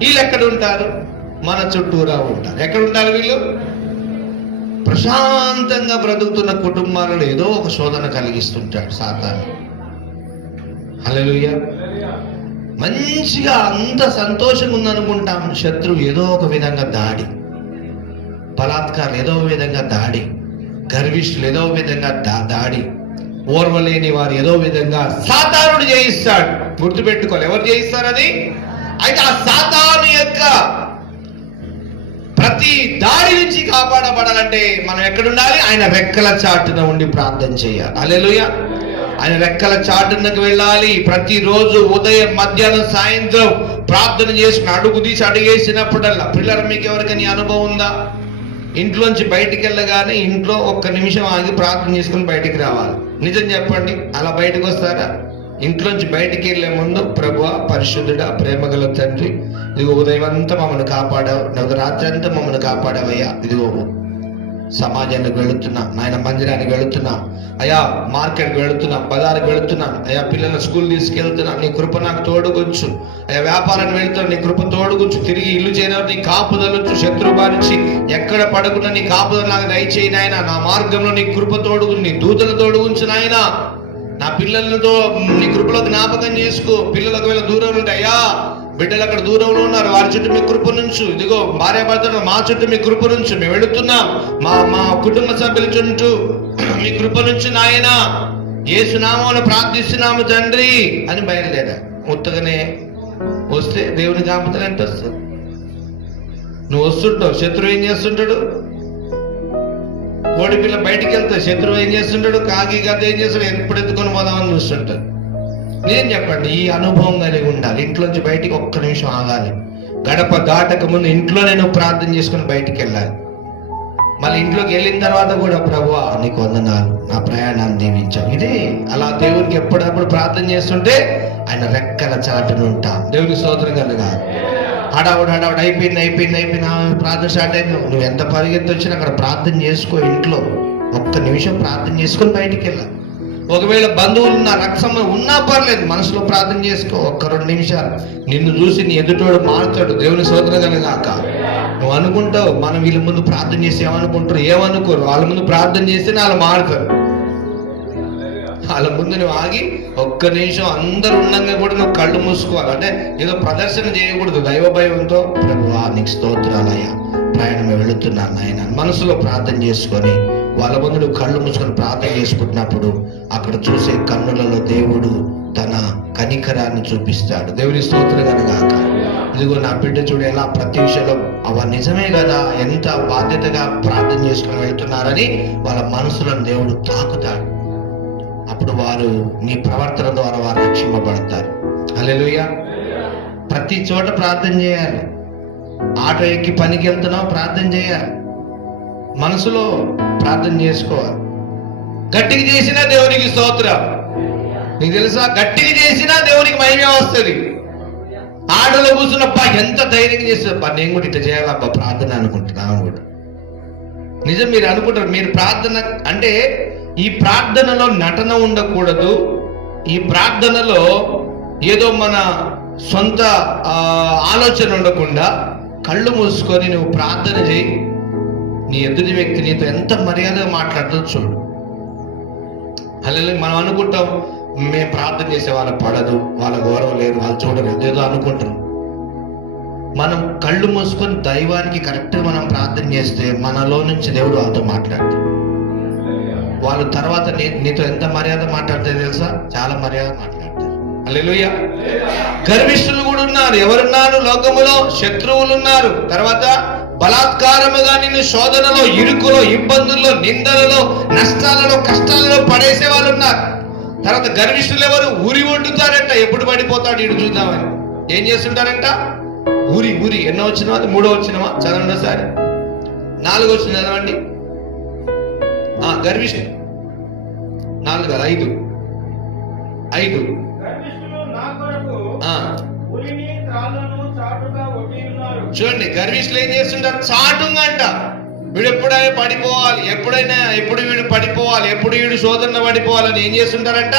వీళ్ళు ఎక్కడ ఉంటారు? మన చుట్టూరా ఉంటారు. ఎక్కడ ఉంటారు వీళ్ళు? ప్రశాంతంగా బ్రతుకుతున్న కుటుంబాలలో ఏదో ఒక శోధన కలిగిస్తుంటాడు సాతాను. హల్లెలూయా. మంచిగా అంత సంతోషంగా ఉందనుకుంటాం, శత్రువు ఏదో ఒక విధంగా దాడి, బలాత్కారం ఏదో ఒక విధంగా దాడి, గర్విష్ఠులు ఏదో ఒక విధంగా దాడి, ఓర్వలేని వారు ఏదో విధంగా సాతానుడు జయిస్తాడు. గుర్తుపెట్టుకోవాలి, ఎవరు జయిస్తారు అది? అయితే ఆ సాతాను యొక్క ప్రతి దాడి నుంచి కాపాడబడాలంటే మనం ఎక్కడుండాలి? ఆయన రెక్కల చాటున ఉండి ప్రార్థన చేయాలి. హల్లెలూయా. ఆయన రెక్కల చాటునకు వెళ్ళాలి. ప్రతిరోజు ఉదయం, మధ్యాహ్నం, సాయంత్రం ప్రార్థన చేసుకుని అడుగు తీసి అడిగేసినప్పుడల్లా. పిల్లలు, మీకు ఎవరికైనా అనుభవం ఉందా? ఇంట్లోంచి బయటికి వెళ్ళగానే ఇంట్లో ఒక్క నిమిషం ఆగి ప్రార్థన చేసుకుని బయటికి రావాలి. నిజం చెప్పండి, అలా బయటకు వస్తారా? ఇంట్లోంచి బయటికి వెళ్ళే ముందు, ప్రభువా, పరిశుద్ధుడా, ప్రేమగల తండ్రి, ఇదిగో ఉదయం అంతా మమ్మల్ని కాపాడావు, రాత్రి అంతా మమ్మల్ని కాపాడావయ్యా. ఇదిగో సమాజానికి వెళుతున్నా, నాయన మందిరానికి వెళుతున్నా, అయ్యా మార్కెట్కి వెళుతున్నా, బజార్కి వెళుతున్నాను, అయ్యా పిల్లల స్కూల్ తీసుకెళ్తున్నా, నీ కృప నాకు తోడుగుంచు. అయ్యా వ్యాపారానికి వెళుతున్నా, నీ కృప తోడుగుంచు. తిరిగి ఇల్లు చేరే నీ కాపుదలుచు, శత్రు బారించి ఎక్కడ పడుకున్నా నీ కాపుదలు నాకు దయచేయి నాయన. నా మార్గంలో నీ కృప తోడుగు, నీ దూతలు తోడుగుంచు నాయన. నా పిల్లలతో నీ కృపలో జ్ఞాపకం చేసుకో. పిల్లలు ఒకవేళ దూరంలో ఉంటాయా, బిడ్డలు అక్కడ దూరంలో ఉన్నారు, వారి చుట్టూ మీ కృప నుంచు. ఇదిగో భార్యాభర్తలు మా చుట్టూ మీ కృప నుంచు. మేము వెళుతున్నాం, మా కుటుంబ సభ్యుల చుట్టూ మీ కృప నుంచి నాయన, యేసునామమున ప్రార్థిస్తున్నాము తండ్రి అని బయలుదేరా. ఉత్తగానే వస్తే దేవుని కాపుదల ఎంత వస్తుంది? నువ్వు వస్తుంటావు, శత్రువు ఏం చేస్తుంటాడు? కోడి పిల్ల బయటికి వెళ్తే శత్రువు ఏం చేస్తుంటాడు? కాకి గద్ద ఏం చేస్తాడు? ఎప్పుడు ఎత్తుకొని పోదామని చూస్తుంటాడు. నేను చెప్పండి, ఈ అనుభవం కలిగి ఉండాలి. ఇంట్లోంచి బయటికి ఒక్క నిమిషం ఆగాలి. గడప దాటక ముందు ఇంట్లోనే నువ్వు ప్రార్థన చేసుకుని బయటికి వెళ్ళాలి. మళ్ళీ ఇంట్లోకి వెళ్ళిన తర్వాత కూడా, ప్రభువా నీకు వందనాలు, నా ప్రయాణాన్ని దీవించావు. ఇదే అలా దేవునికి ఎప్పుడప్పుడు ప్రార్థన చేస్తుంటే ఆయన రెక్కల చాటును ఉంటాం. దేవునికి స్తోత్రం కలుగాలి. హడావుడు అయిపోయింది ప్రార్థన స్టార్ట్ అయింది. నువ్వు ఎంత పరిగెత్తి వచ్చినా అక్కడ ప్రార్థన చేసుకో. ఇంట్లో ఒక్క నిమిషం ప్రార్థన చేసుకొని బయటికి వెళ్ళాలి. ఒకవేళ బంధువులు ఉన్న రక్షణ ఉన్నా పర్లేదు, మనసులో ప్రార్థన చేసుకో. ఒక్క 2 నిమిషాలు నిన్ను చూసి నీ ఎదుటోడు మారుతాడు. దేవుని స్తోత్రం కలుగాక. నువ్వు అనుకుంటావు, మనం వీళ్ళ ముందు ప్రార్థన చేసి ఏమనుకుంటారు? ఏమనుకోరు. వాళ్ళ ముందు ప్రార్థన చేస్తే వాళ్ళు మారుతారు. వాళ్ళ ముందు నువ్వు ఆగి ఒక్క నిమిషం అందరు ఉండగా కూడా నువ్వు కళ్ళు మూసుకోవాలి. అంటే ఏదో ప్రదర్శన చేయకూడదు. దైవ భయంతో, ప్రభువా నీకు స్తోత్రాలయ్యా, ప్రయాణం వెళుతున్నాను నాయన మనసులో ప్రార్థన చేసుకొని వాళ్ళ ముందు నువ్వు కళ్ళు మూసుకొని ప్రార్థన చేసుకుంటున్నప్పుడు అక్కడ చూసే కన్నులలో దేవుడు తన కనికరాన్ని చూపిస్తాడు. దేవుని స్తోత్రం కనుగాక. ఇదిగో నా బిడ్డ చూడు ఎలా ప్రతి విషయంలో అవ నిజమే కదా, ఎంత బాధ్యతగా ప్రార్థన చేసుకుని వెళ్తున్నారని వాళ్ళ మనసులను దేవుడు తాకుతాడు. అప్పుడు వారు నీ ప్రవర్తన ద్వారా వారు రక్షింపబడతారు. హల్లెలూయా. ప్రతి చోట ప్రార్థన చేయాలి. ఆటో ఎక్కి పనికి వెళ్తున్నావు, ప్రార్థన చేయాలి. మనసులో ప్రార్థన చేసుకోవాలి. గట్టిగా చేసినా దేవునికి స్తోత్రం. నీకు తెలుసా, గట్టిగా చేసినా దేవునికి మహిమ వస్తుంది. ఆటోలో కూర్చున్నప్ప ఎంత ధైర్యంగా చేస్తారబ్బా, నేను కూడా ఇట్లా చేయాలబ్బా ప్రార్థన అనుకుంటున్నాను కూడా. నిజం, మీరు అనుకుంటారు, మీరు ప్రార్థన అంటే ఈ ప్రార్థనలో నటన ఉండకూడదు. ఈ ప్రార్థనలో ఏదో మన సొంత ఆలోచన ఉండకుండా కళ్ళు మూసుకొని నువ్వు ప్రార్థన చేయి. నీ ఎదుటి వ్యక్తి నీతో ఎంత మర్యాదగా మాట్లాడుతుందో చూడు. హల్లెలూయా. మనం అనుకుంటాం, మేము ప్రార్థన చేసే వాళ్ళకి పడదు, వాళ్ళ గౌరవం లేదు, వాళ్ళు చూడరు, ఏదో అనుకుంటారు. మనం కళ్ళు మూసుకొని దైవానికి కరెక్ట్గా మనం ప్రార్థన చేస్తే మనలో నుంచి దేవుడు వాళ్ళతో మాట్లాడతాడు. వాళ్ళు తర్వాత నీతో ఎంత మర్యాద మాట్లాడతారు తెలుసా? చాలా మర్యాద మాట్లాడతారు. హల్లెలూయా. గర్విష్ఠులు కూడా ఉన్నారు. ఎవరున్నారు లోకములో? శత్రువులు ఉన్నారు. తర్వాత బలాత్కారముగా నిన్ను శోధనలో, ఇరుకులో, ఇబ్బందుల్లో, నిందలలో, నష్టాలలో, కష్టాలలో పడేసే వాళ్ళు ఉన్నారు. తర్వాత గర్విష్ఠులు ఎవరు? ఊరి వండుతారంట. ఎప్పుడు పడిపోతాడు ఇటు చూద్దామని ఏం చేస్తుంటారంట? ఊరి ఎన్నో వచ్చినవా? 3వ వచ్చినవా? చదవండి ఒకసారి. 4 వచ్చిన చదవండి. గర్విష్ఠు 4 కాదు 5. చూడండి, గర్విష్ఠులు ఏం చేస్తుంటారు? చాటుగా అంట. వీడు ఎప్పుడైనా పడిపోవాలి, ఎప్పుడు వీడు పడిపోవాలి, ఎప్పుడు వీడు శోధన పడిపోవాలని ఏం చేస్తుంటారంట?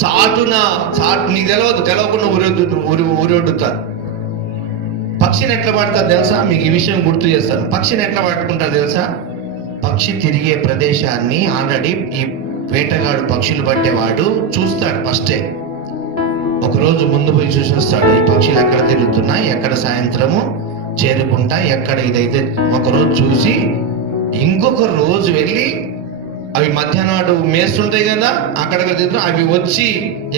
చాటు నీకు తెలవకుండా ఊరొడ్డుతారు. పక్షిని ఎట్లా పడతారు తెలుసా? మీకు ఈ విషయం గుర్తు చేస్తాను. పక్షిని ఎట్లా పట్టుకుంటారు తెలుసా? పక్షి తిరిగే ప్రదేశాన్ని ఆల్రెడీ ఈ వేటగాడు పక్షులు పట్టేవాడు చూస్తాడు. ఫస్టే ఒకరోజు ముందు పోయి చూసి వస్తాడు, ఈ పక్షులు ఎక్కడ తిరుగుతున్నాయి, ఎక్కడ సాయంత్రము చేరుకుంటాయి, ఎక్కడ ఇదైతే ఒకరోజు చూసి ఇంకొక రోజు వెళ్ళి అవి మధ్యాహ్నం మేస్తుంటాయి కదా, అక్కడికి తిరుగుతాయి. అవి వచ్చి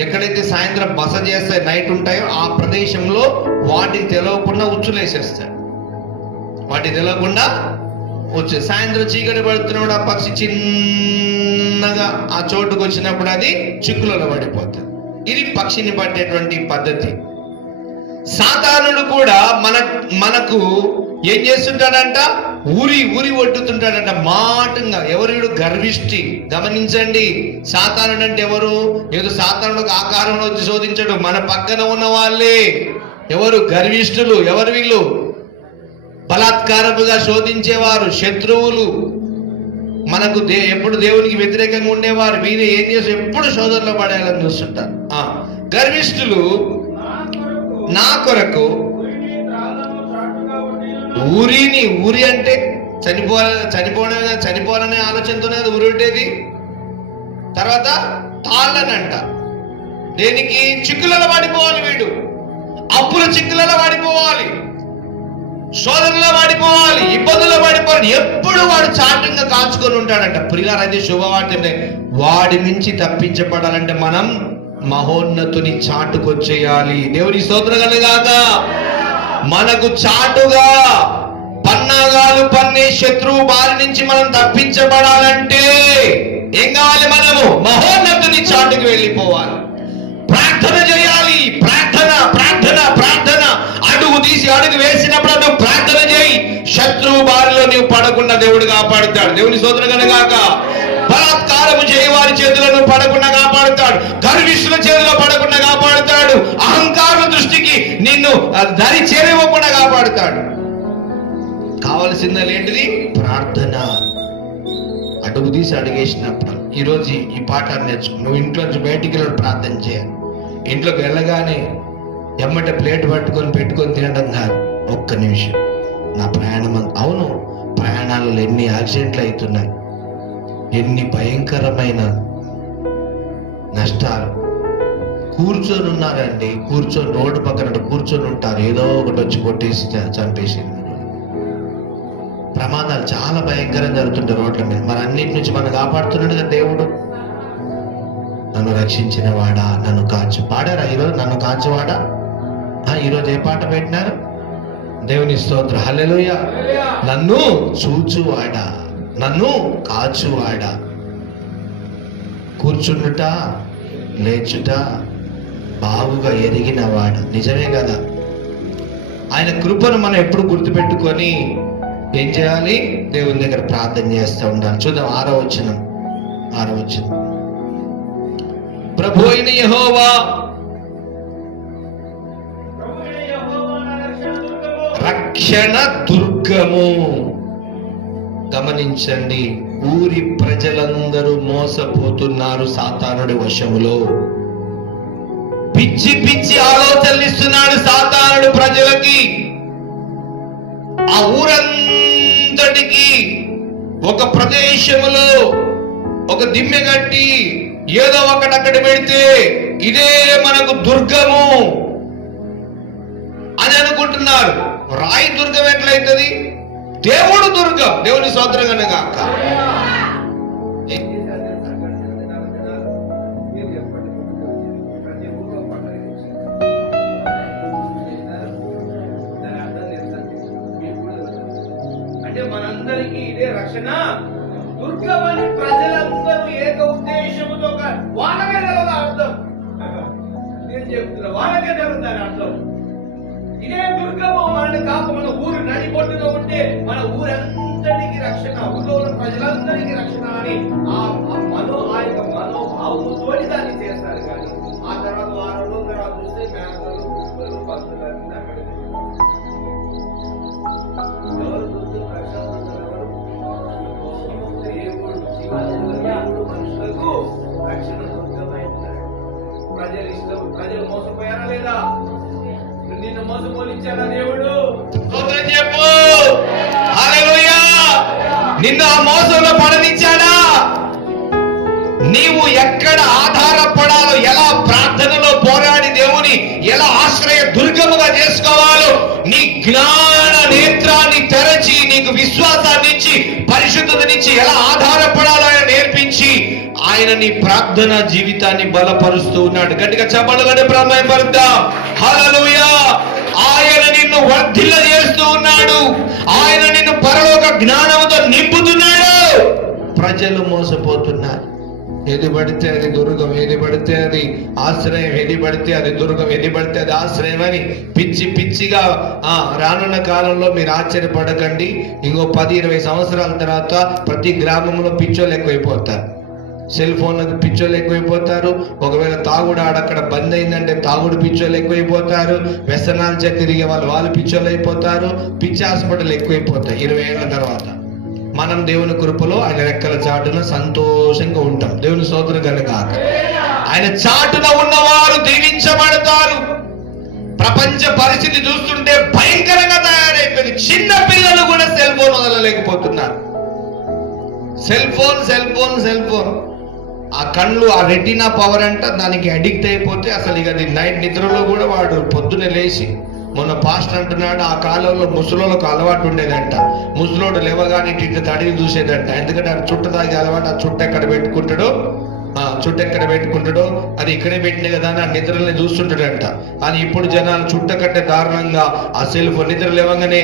ఎక్కడైతే సాయంత్రం బస చేస్తాయి, నైట్ ఉంటాయో ఆ ప్రదేశంలో వాటికి తెలియకుండా ఉచ్చులేసేస్తాయి. వాటికి తెలియకుండా వచ్చే సాయంత్రం చీకటి పడుతున్నప్పుడు ఆ పక్షి చిన్నగా ఆ చోటుకు వచ్చినప్పుడు అది చిక్కులలో పడిపోతుంది. ఇది పక్షిని పట్టేటువంటి పద్ధతి. సాతానుడు కూడా మనకు ఏం చేస్తుంటాడంట? ఊరి ఒడ్డుతుంటాడంట మాటంగా. ఎవరు? గర్విష్టి. గమనించండి, సాతానుడు అంటే ఎవరు? ఏదో సాతానుడు ఆకారంలో వచ్చి శోధించడు, మన పక్కన ఉన్న వాళ్ళే. ఎవరు? గర్విష్ఠులు. ఎవరు వీళ్ళు? బలాత్కారముగా శోధించేవారు, శత్రువులు, మనకు ఎప్పుడు దేవునికి వ్యతిరేకంగా ఉండేవారు. వీరు ఏం చేసి ఎప్పుడు శోధనలో పడేయాలని చూస్తుంటారు. గర్విష్ఠులు నా కొరకు ఊరి అంటే చనిపోవాలనే ఆలోచనతోనే అది ఊరుంటేది. తర్వాత తాళ్ళనంట. దేనికి? చిక్కులలో పడిపోవాలి వీడు, అప్పుల చిక్కులలో పడిపోవాలి, శోధనలో పడిపోవాలి, ఇబ్బందుల్లో పడిపోవాలి. ఎప్పుడు వాడు చాటంగా కాచుకొని ఉంటాడంట. ప్రియులారా, అది శుభవార్త. వాడి నుంచి తప్పించబడాలంటే మనం మహోన్నతుని చాటుకొచ్చేయాలి. దేవుని స్తోత్రం కలుగాక. మనకు చాటుగా పన్నాగాలు పన్నే శత్రువు బారి నుంచి మనం తప్పించబడాలంటే ఏం కావాలి? మనము మహోన్నతుని చాటుకు వెళ్ళిపోవాలి, ప్రార్థన చేయాలి. ప్రార్థన ప్రార్థన ప్రార్థన. అడుగు తీసి అడుగు వేసినప్పుడు నువ్వు ప్రార్థన చేయి. శత్రువు బారిలో నీవు పడకుండా దేవుడు కాపాడుతాడు. దేవుని స్తోత్రం కలుగాక. బలాత్కారము చేయవారి చేతులను పడకుండా కాపాడుతాడు, గర్విష్ఠుల చేతిలో పడకుండా కాపాడుతాడు, అహంకారుల దృష్టికి నిన్ను దరి చేరవకుండా కాపాడుతాడు. కావలసింది ఏంటిది? ప్రార్థన. అడుగు తీసి అడిగేసినప్పుడు ఈరోజు ఈ పాఠాన్ని నేర్చుకో. నువ్వు ఇంట్లో నుంచి బయటికి వెళ్ళి ప్రార్థన చేయాలి. ఇంట్లోకి వెళ్ళగానే ఎమ్మట ప్లేట్ పెట్టుకొని తినడం కాదు. ఒక్క నిమిషం, నా ప్రయాణం అవును, ప్రయాణాలలో ఎన్ని యాక్సిడెంట్లు అవుతున్నాయి, ఎన్ని భయంకరమైన నష్టాలు. కూర్చొని ఉన్నారండి, రోడ్డు పక్కన కూర్చొని ఉంటారు, ఏదో ఒకటి వచ్చి కొట్టేసి చంపేసి. ప్రమాదాలు చాలా భయంకరంగా జరుగుతుంటాయి రోడ్ల మీద. మరి అన్నిటి నుంచి మనం కాపాడుతున్నాడు కదా దేవుడు. నన్ను రక్షించిన వాడా, నన్ను కాచు. పాడారా ఈరోజు? నన్ను కాచువాడా. ఈరోజు ఏ పాట పెట్టినారు? దేవుని స్తోత్రం, హల్లెలూయా. నన్ను చూచువాడా, నన్ను కాచువాడా. కూర్చుండుట లేచుట బాగుగా ఎరిగినవాడ. నిజమే కదా. ఆయన కృపను మనం ఎప్పుడు గుర్తుపెట్టుకొని ఏం చేయాలి? దేవుని దగ్గర ప్రార్థన చేస్తూ ఉండాలి. చూద్దాం 6వ వచనం. ప్రభు అయిన యెహోవా రక్షణ దుర్గము. గమనించండి, ఊరి ప్రజలందరూ మోసపోతున్నారు సాతానుడి వశములో. పిచ్చి పిచ్చి ఆలోచనలు ఇస్తున్నాడు సాతానుడు ప్రజలకి. ఆ ఊరంతటికి ఒక ప్రదేశములో ఒక దిమ్మె కట్టి ఏదో ఒకటి అక్కడ పెడితే ఇదే మనకు దుర్గము అని అనుకుంటున్నారు. రాయి దుర్గం ఎట్లయితుంది? దేవుడు దుర్గం. దేవుని స్తోత్రం కనుగాక. అంటే మనందరికీ ఇదే రక్షణ దుర్గమని ప్రజలందరూ ఏక ఉద్దేశముతో వాళ్ళకే తెలవదు అర్థం. నేను చెప్తున్నా, వాళ్ళకే తెలవదు అర్థం. ఇదే దుర్గము మనల్ని కాక మన ఊరు నడిపొట్టులో ఉంటే మన ఊరందరికీ రక్షణ, ఊళ్ళో ఉన్న ప్రజలందరికీ రక్షణ అని ఆ యొక్క మనోభావంతో దాన్ని చేస్తారు. కానీ ఆ తర్వాత వారం రోజుల తర్వాత చూస్తే మేకలు కుక్కలు పందులు అక్కడ ఎవరు దుర్గం రక్షణ ఎవరు మోసపోలిచ్చాడా దేవుడు? స్తోత్రం చెప్పు. హల్లెలూయా. నిన్ను ఆ మోసంలో పడనిచ్చాడా? నీవు ఎక్కడ ఆధారపడాలో, ఎలా ప్రార్థనలో పోరాడి దేవుని ఎలా ఆశ్రయ దుర్గముగా చేసుకోవాలో నీ జ్ఞాన నేత్రాన్ని తెరచి నీకు విశ్వాసాన్ని ఇచ్చి పరిశుద్ధతనిచ్చి ఎలా ఆధారపడాలో ఆయన నేర్పించి ఆయన నీ ప్రార్థన జీవితాన్ని బలపరుస్తూ ఉన్నాడు. గట్టిగా చెప్పలుగానే ప్రార్థన. హల్లెలూయా. ఆయన నిన్ను వర్ధిల్ల చేస్తూ ఉన్నాడు. ఆయన నిన్ను పరలోక జ్ఞానంతో నింపుతున్నాడు. ప్రజలు మోసపోతున్నారు. ఏది పడితే అది దుర్గం, ఏది పడితే అది ఆశ్రయం, ఏది పడితే అది దుర్గం, ఏది పడితే అది ఆశ్రయం అని పిచ్చిగా రానున్న కాలంలో మీరు ఆశ్చర్యపడకండి. ఇంకో 10-20 సంవత్సరాల తర్వాత ప్రతి గ్రామంలో పిచ్చోళ్ళు ఎక్కువైపోతారు. సెల్ ఫోన్లకు పిచ్చోళ్ళు ఎక్కువైపోతారు. ఒకవేళ తాగుడు ఆడక్కడ బంద్ అయిందంటే తాగుడు పిచ్చోళ్ళు ఎక్కువైపోతారు. వ్యసనాల చేత తిరిగే వాళ్ళు పిచ్చోళ్ళు అయిపోతారు. పిచ్చి హాస్పిటల్ ఎక్కువైపోతాయి 20 ఏళ్ళ తర్వాత. మనం దేవుని కృపలో ఆయన రెక్కల చాటున సంతోషంగా ఉంటాం. దేవుని స్తోత్రం కలుగాక. ఆయన చాటున ఉన్నవారు దీవించబడతారు. ప్రపంచ పరిస్థితి చూస్తుంటే భయంకరంగా తయారైపోయింది. చిన్న పిల్లలు కూడా సెల్ ఫోన్ వదలలేకపోతున్నారు. సెల్ ఫోన్ ఆ కళ్ళు, ఆ రెటీనా పవర్ అంట దానికి అడిక్ట్ అయిపోతే అసలు ఇక నైట్ నిద్రలో కూడా వాడు పొద్దునే లేచి, మొన్న పాస్ట్ అంటున్నాడు, ఆ కాలంలో ముసలోళ్ళకు అలవాటు ఉండేదంట. ముసలోడు లేవగానే ఇట్లా తడివి చూసేదంట. ఎందుకంటే ఆ చుట్ట తాగే అలవాటు. ఆ చుట్ట ఎక్కడ పెట్టుకుంటాడో అది ఇక్కడే పెట్టినే కదా అని ఆ నిద్రల్ని చూస్తుంటాడంట. అని ఇప్పుడు జనాలు చుట్ట కట్టే దారుణంగా ఆ సెల్ ఫోన్, నిద్ర లేవగానే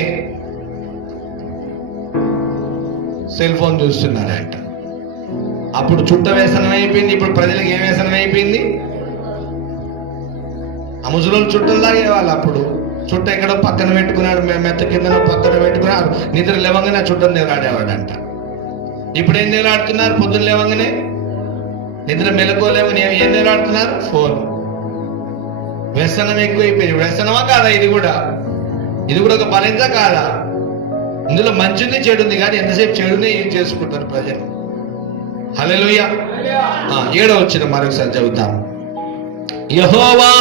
సెల్ ఫోన్ చూస్తున్నారంట. అప్పుడు చుట్ట వ్యసనం అయిపోయింది. ఇప్పుడు ప్రజలకు ఏం వ్యసనం అయిపోయింది? ఆ ముసలోళ్ళు చుట్టలు తాగేవాళ్ళు. అప్పుడు చుట్ట ఎక్కడో పక్కన పెట్టుకున్నాడు, మెత్త కిందనో పక్కన పెట్టుకున్నాడు. నిద్ర లేవంగానే ఆ చుట్టను నిలబడేవాడంట. ఇప్పుడు ఏం నిలబడుతున్నారు? పొద్దున్న లేవంగానే నిద్ర మెలకోలేమని ఏం నిలబడుతున్నారు? ఫోన్. వ్యసనం ఎక్కువైపోయింది. వ్యసనమా కాదా? ఇది కూడా ఒక బలింత కాదా? ఇందులో మంచి ఉంది, చెడు ఉంది. కానీ ఎంతసేపు చెడునే ఏం చేసుకుంటారు ప్రజలు. హల్లెలూయా. 7వ వచనం మరొకసారి చదువుతాం. యెహోవా,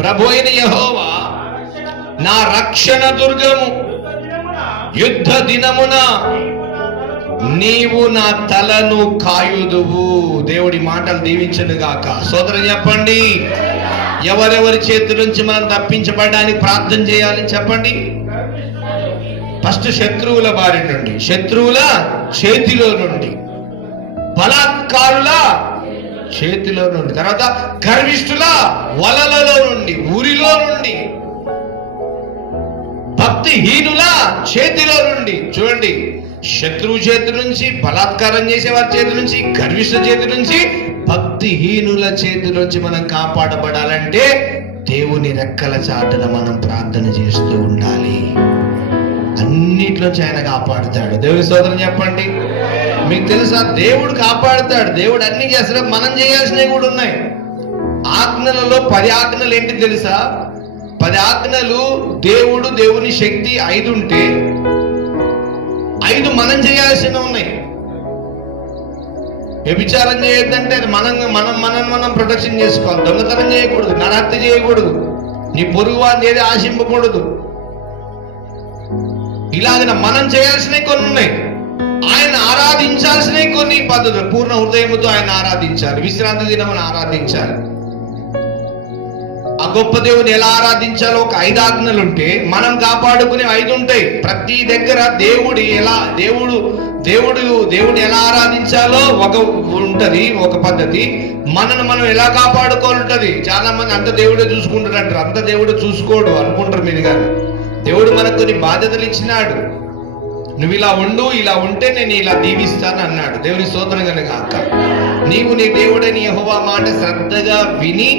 ప్రభు అయిన యెహోవా నా రక్షణ దుర్గము, యుద్ధ దినమున నీవు నా తలను కాయుదువు. దేవుడి మాటలు దీవించను గాక. సోదరం చెప్పండి. ఎవరెవరి చేతి నుంచి మనం తప్పించబడడానికి ప్రార్థన చేయాలి చెప్పండి. ఫస్ట్ శత్రువుల బారి నుండి, శత్రువుల చేతిలో నుండి, బలాత్కారుల చేతిలో నుండి, తర్వాత గర్విష్ఠుల వలలలో నుండి, ఊరిలో నుండి, భక్తిహీనుల చేతిలో నుండి. చూడండి, శత్రువు చేతి నుంచి, బలాత్కారం చేసే వారి చేతి నుంచి, గర్విష్ఠుల చేతి నుంచి, భక్తిహీనుల చేతి నుంచి మనం కాపాడబడాలంటే దేవుని రెక్కల చాటున మనం ప్రార్థన చేస్తూ ఉండాలి. అన్నిట్లోంచి ఆయన కాపాడుతాడు. దేవుని స్తోత్రం చెప్పండి. మీకు తెలుసా, దేవుడు కాపాడుతాడు. దేవుడు అన్ని చేస్తాడు. మనం చేయాల్సినవి కూడా ఉన్నాయి. ఆజ్ఞలలో 10 ఆజ్ఞలు ఏంటి తెలుసా? 10 ఆజ్ఞలు దేవుని శక్తి 5 ఉంటే 5 మనం చేయాల్సినవి ఉన్నాయి. వ్యభిచారం చేయొద్దంటే అది మనం ప్రొటెక్షన్ చేసుకోవాలి. దొంగతనం చేయకూడదు, నరహత్య చేయకూడదు, నీ పొరుగు వారిని ఏది ఆశింపకూడదు. ఇలాగ మనం చేయాల్సినవి కొన్ని ఉన్నాయి. ఆయన ఆరాధించాల్సినవి కొన్ని పద్ధతులు. పూర్ణ హృదయముతో ఆయన ఆరాధించాలి. విశ్రాంతి దినమును ఆరాధించాలి. ఆ గొప్ప దేవుని ఎలా ఆరాధించాలో ఒక 5 ఆజ్ఞలు ఉంటే మనం కాపాడుకునే 5 ఉంటాయి. ప్రతి దగ్గర దేవుడిని ఎలా ఆరాధించాలో ఒక ఉంటది, ఒక పద్ధతి. మనం ఎలా కాపాడుకోవాలంటది. చాలా మంది అంత దేవుడే చూసుకుంటారు అంటారు. అంత దేవుడు చూసుకోడు అనుకుంటారు మీరు. కానీ దేవుడు మనకు కొన్ని బాధ్యతలు ఇచ్చినాడు. నువ్వు ఇలా ఉండు, ఇలా ఉంటే నేను ఇలా దీవిస్తాను అన్నాడు. దేవుని స్తోత్రం కనుక నీవు నీ దేవుడని యెహోవా మాట శ్రద్ధగా విని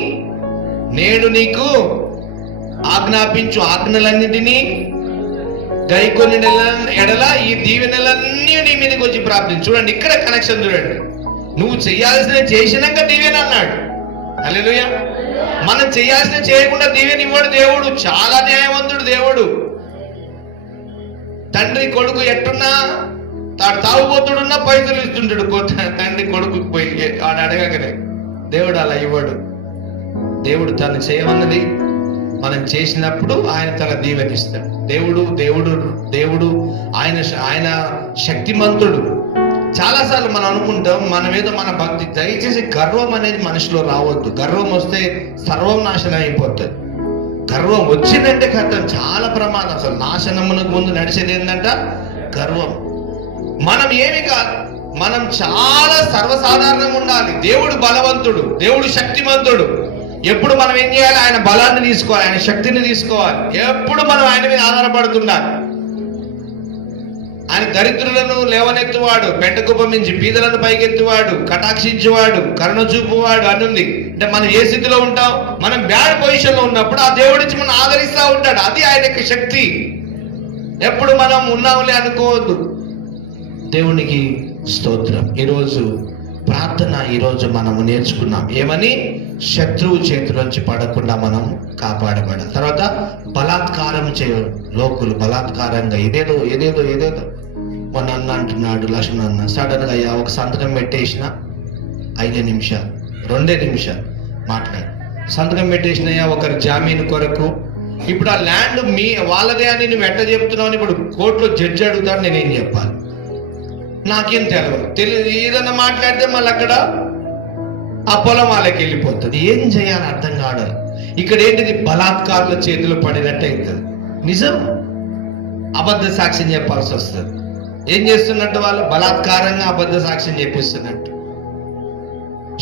నేను నీకు ఆజ్ఞాపించు ఆజ్ఞలన్నిటినీ గైకొని ఎడల ఈ దీవెనలన్నీ నీ మీదకి వచ్చి ప్రార్థించు. చూడండి, ఇక్కడ కనెక్షన్ చూడండి. నువ్వు చేయాల్సిన చేసినాక దీవెన అన్నాడు. హల్లెలూయా. మనం చేయాల్సిన చేయకుండా దీవెన ఇవ్వడు దేవుడు. చాలా న్యాయవంతుడు దేవుడు. తండ్రి కొడుకు ఎట్టున్నా తాగుబోతుడున్నా పైసలు ఇస్తుంటాడు. తండ్రి కొడుకు పోయి వాడు అడగగానే దేవుడు అలా ఇవ్వడు. దేవుడు తను చేయమన్నది మనం చేసినప్పుడు ఆయన తన దీవెనిస్తాడు. దేవుడు దేవుడు దేవుడు ఆయన శక్తిమంతుడు. చాలాసార్లు మనం అనుకుంటాం మన మీద మన భక్తి. దయచేసి గర్వం అనేది మనిషిలో రావద్దు. గర్వం వస్తే సర్వం నాశనం అయిపోతుంది. గర్వం వచ్చిందంటే కథం చాలా ప్రమాదం. అసలు నాశనమునకు ముందు నడిచేది ఏంటంట గర్వం. మనం ఏమి కాదు, మనం చాలా సర్వసాధారణంగా ఉండాలి. దేవుడు బలవంతుడు, దేవుడు శక్తిమంతుడు. ఎప్పుడు మనం ఏం చేయాలి? ఆయన బలాన్ని తీసుకోవాలి, ఆయన శక్తిని తీసుకోవాలి. ఎప్పుడు మనం ఆయన మీద ఆధారపడుతుండాలి. ఆయన దరిద్రులను లేవనెత్తువాడు, పెంటకుప్ప నుంచి బీదలను పైకెత్తువాడు, కటాక్షించువాడు, కరుణ చూపువాడు అని ఉంది. అంటే మనం ఏ స్థితిలో ఉంటాం? మనం బ్యాడ్ పొజిషన్ లో ఉన్నప్పుడు ఆ దేవుడి నుంచి మనం ఆదరిస్తూ ఉంటాడు. అది ఆయన యొక్క శక్తి. ఎప్పుడు మనం ఉన్నాంలే అనుకోవద్దు. దేవునికి స్తోత్రం. ఈరోజు ప్రార్థన మనము నేర్చుకున్నాం. ఏమని? శత్రువు చేతిలోంచి పడకుండా మనం కాపాడబడాలి. తర్వాత బలాత్కారం లోకులు బలాత్కారంగా ఏదేదో మొన్న అన్న అంటున్నాడు, లక్ష్మణ్ అన్న సడన్ గా అయ్యా ఒక సంతకం పెట్టేసిన 5 నిమిషాలు 2 నిమిషాలు మాట్లాడు. సంతకం పెట్టేసినయ్యా ఒకరి జామీన్ కొరకు. ఇప్పుడు ఆ ల్యాండ్ వాళ్ళదే అని నువ్వు ఎట్ట చెప్తున్నావు? ఇప్పుడు కోర్టులో జడ్జి అడుగుతాడు, నేనేం చెప్పాలి? నాకేం తెలియదు. ఏదన్నా మాట్లాడితే మళ్ళీ అక్కడ ఆ పొలం వాళ్ళకి వెళ్ళిపోతుంది. ఏం చేయాలి అర్థం కావడం. ఇక్కడ ఏంటిది? బలాత్కారుల చేతిలో పడినట్టే అవుతుంది. నిజం, అబద్ధ సాక్ష్యం చెప్పాల్సి వస్తుంది. ఏం చేస్తున్నట్టు? వాళ్ళు బలాత్కారంగా అబద్ధ సాక్ష్యం చెప్పిస్తున్నట్టు.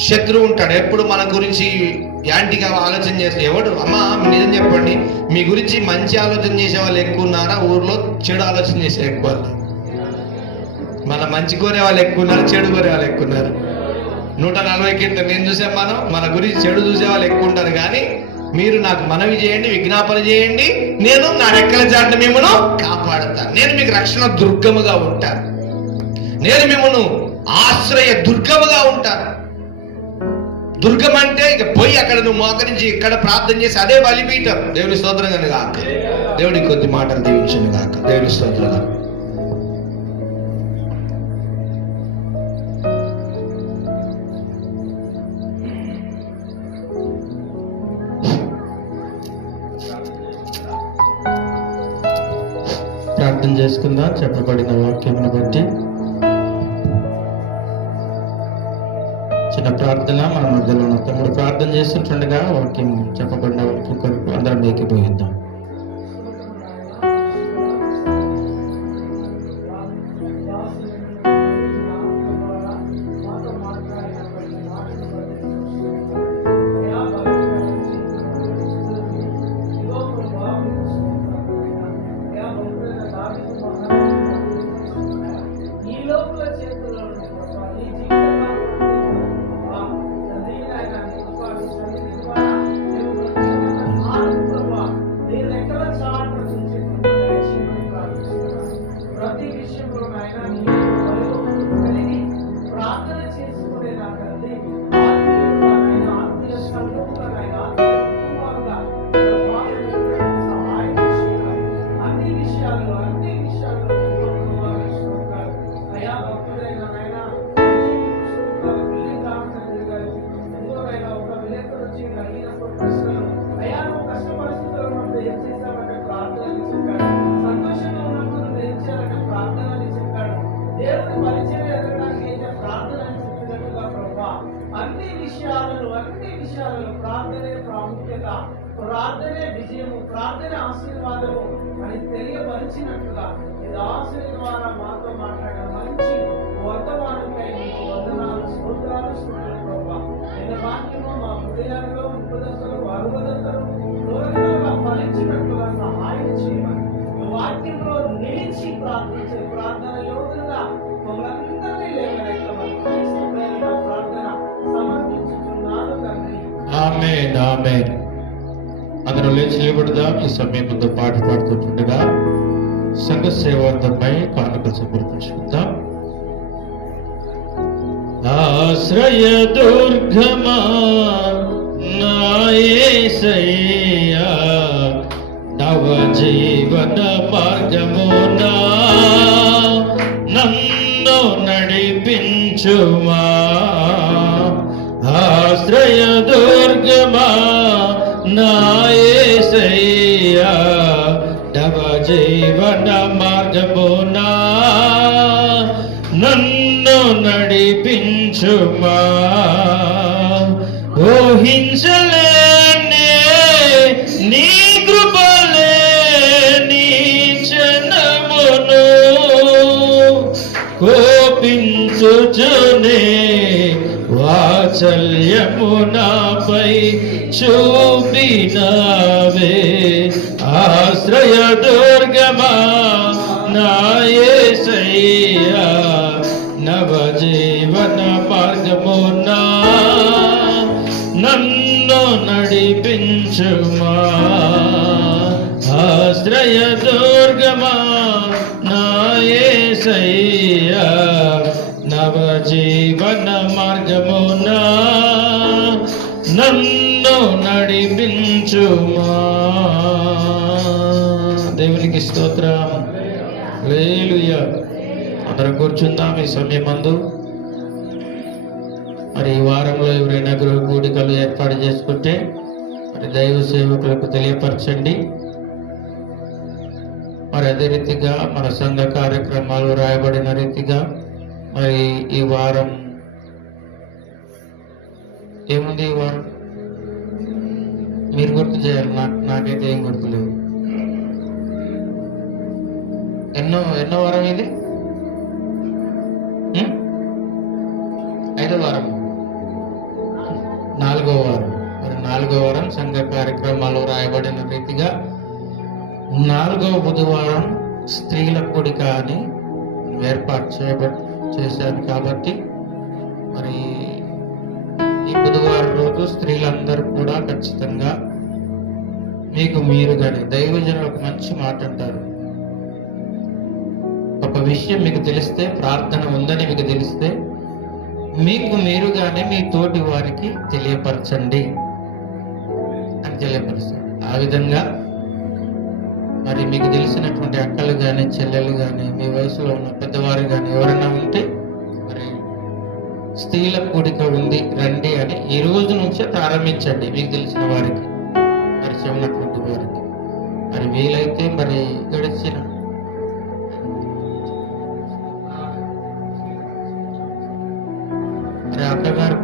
శత్రువు ఉంటాడు, ఎప్పుడు మన గురించి యాంటీగా ఆలోచన చేస్తే. ఎవడు? అమ్మా నిజం చెప్పండి, మీ గురించి మంచి ఆలోచన చేసే వాళ్ళు ఎక్కువ ఉన్నారా? ఊర్లో చెడు ఆలోచన చేసే ఎక్కువ? మన మంచి కోరే వాళ్ళు ఎక్కువ ఉన్నారు, చెడు కోరే వాళ్ళు ఎక్కువ ఉన్నారు. 140 కింద నేను చూసాం. మన గురించి చెడు చూసే వాళ్ళు ఎక్కువ ఉంటారు. కానీ మీరు నాకు మనవి చేయండి, విజ్ఞాపన చేయండి, నేను నా రెక్కల చాటున మిమ్మల్ని కాపాడుతాను. నేను మీకు రక్షణ దుర్గముగా ఉంటాను. నేను మిమ్మల్ని ఆశ్రయ దుర్గముగా ఉంటాను. దుర్గం అంటే ఇక పోయి అక్కడ నువ్వు మోకరించి ఇక్కడ ప్రార్థన చేసి అదే బలిపీఠం. దేవుని స్తోత్రం కాక. దేవుడికి కొద్ది మాటలు దీవించను కాక. దేవుని స్తోత్రం. ప్రార్థన చేసుకుందాం. చెప్పబడిన వాక్యమును బట్టి చిన్న ప్రార్థన మన మధ్యలో ఉన్న తమ్ముడు ప్రార్థన చేస్తుండగా వాక్యం చెప్పబడిన వాక్యం కొరకు అందరం లేకపోయిద్దాం. అన్ని విషయాలలో ప్రార్థనే ప్రాముఖ్యత, ప్రార్థనే విజయము, ప్రార్థనే ఆశీర్వాదము అని తెలియపరిచినట్లుగా ఇది ఆశీర్వాద ద్వారా మాతో మాట్లాడిన మంచి వర్తమానంపై మీకు వందనాలు, స్తోత్రాలు, స్తుతులు ప్రభువా. నిన్న వాక్యము మా హృదయాలలో 30 60 ఫలించినట్లుగా సహాయం చేయమని వాక్యంలో నిలిచి ప్రార్థించే ప్రార్థన యోగంగా మమ్మల్ని లేవనెత్తమని ప్రార్థన సమర్పించుతున్నాను తండ్రి. ఆమేన్, ఆమేన్. అందరూ లేచి నిలబడదాం. ఈ సమయంలో పాట పాడుతుండగా సంఘ సేవార్థమై కానుకలు సమర్పించుకుందాం. ఆశ్రయ దుర్గమా నా యేసయ్యా, నవ జీవన మార్గమునా నన్ను నడిపించుమా. ఆశ్రయ దుర్గమా నా యేసయ్యా, యేసయ్యా నవ జీవన మార్గమునా నన్ను నడిపించుమా. ఊహించలేనే నీ కృపలే నీ జనమును కోపించుచునే వాత్సల్యము నాపై చూపినవే. ఆశ్రయ దుర్గమా నా యేసయ్యా నవ జీవన మార్గమునా నన్ను నడిపించుమా. ఆశ్రయ దుర్గమా నా యేసయ్యా నవ జీవన మార్గమునా నన్ను నడిపించుమా. దేవునికి స్తోత్రం. హల్లెలూయా. అందరం కూర్చుందాం ఈ సమయమందు. మరి ఈ వారంలో ఎవరైనా గృహ కూడికలు ఏర్పాటు చేసుకుంటే మరి దైవ సేవకులకు తెలియపరచండి. మరి అదే రీతిగా మన సంఘ కార్యక్రమాలు రాయబడిన రీతిగా మరి ఈ వారం ఏముంది? ఈ వారం మీరు గుర్తు చేయాలి. నాకైతే ఏం గుర్తులేవు. ఎన్నో వారం ఇది? 5వ వారం, 4వ వారం. మరి 4వ వారం సంఘ కార్యక్రమాలు రాయబడిన రీతిగా 4వ బుధవారం స్త్రీల కూడిక అని ఏర్పాటు చేశాను. కాబట్టి మరి ఈ బుధవారం రోజు స్త్రీలందరూ కూడా ఖచ్చితంగా మీకు మీరుగానే దైవజనులు ఒక మంచి మాట అంటారు. ఒక విషయం మీకు తెలిస్తే, ప్రార్థన ఉందని మీకు తెలిస్తే మీకు మీరుగానే మీ తోటి వారికి తెలియపరచండి అని తెలియపరుస్తారు. ఆ విధంగా మరి మీకు తెలిసినటువంటి అక్కలు కానీ చెల్లెలు కానీ మీ వయసులో ఉన్న పెద్దవారు కానీ ఎవరైనా ఉంటే మరి స్త్రీల కూడిక ఉంది రండి అని ఈ రోజు నుంచే ప్రారంభించండి. మీకు తెలిసిన వారికి, పరిచయం ఉన్నటువంటి వారికి. మరి వీలైతే మరి గడిచిన మరి అక్కగారు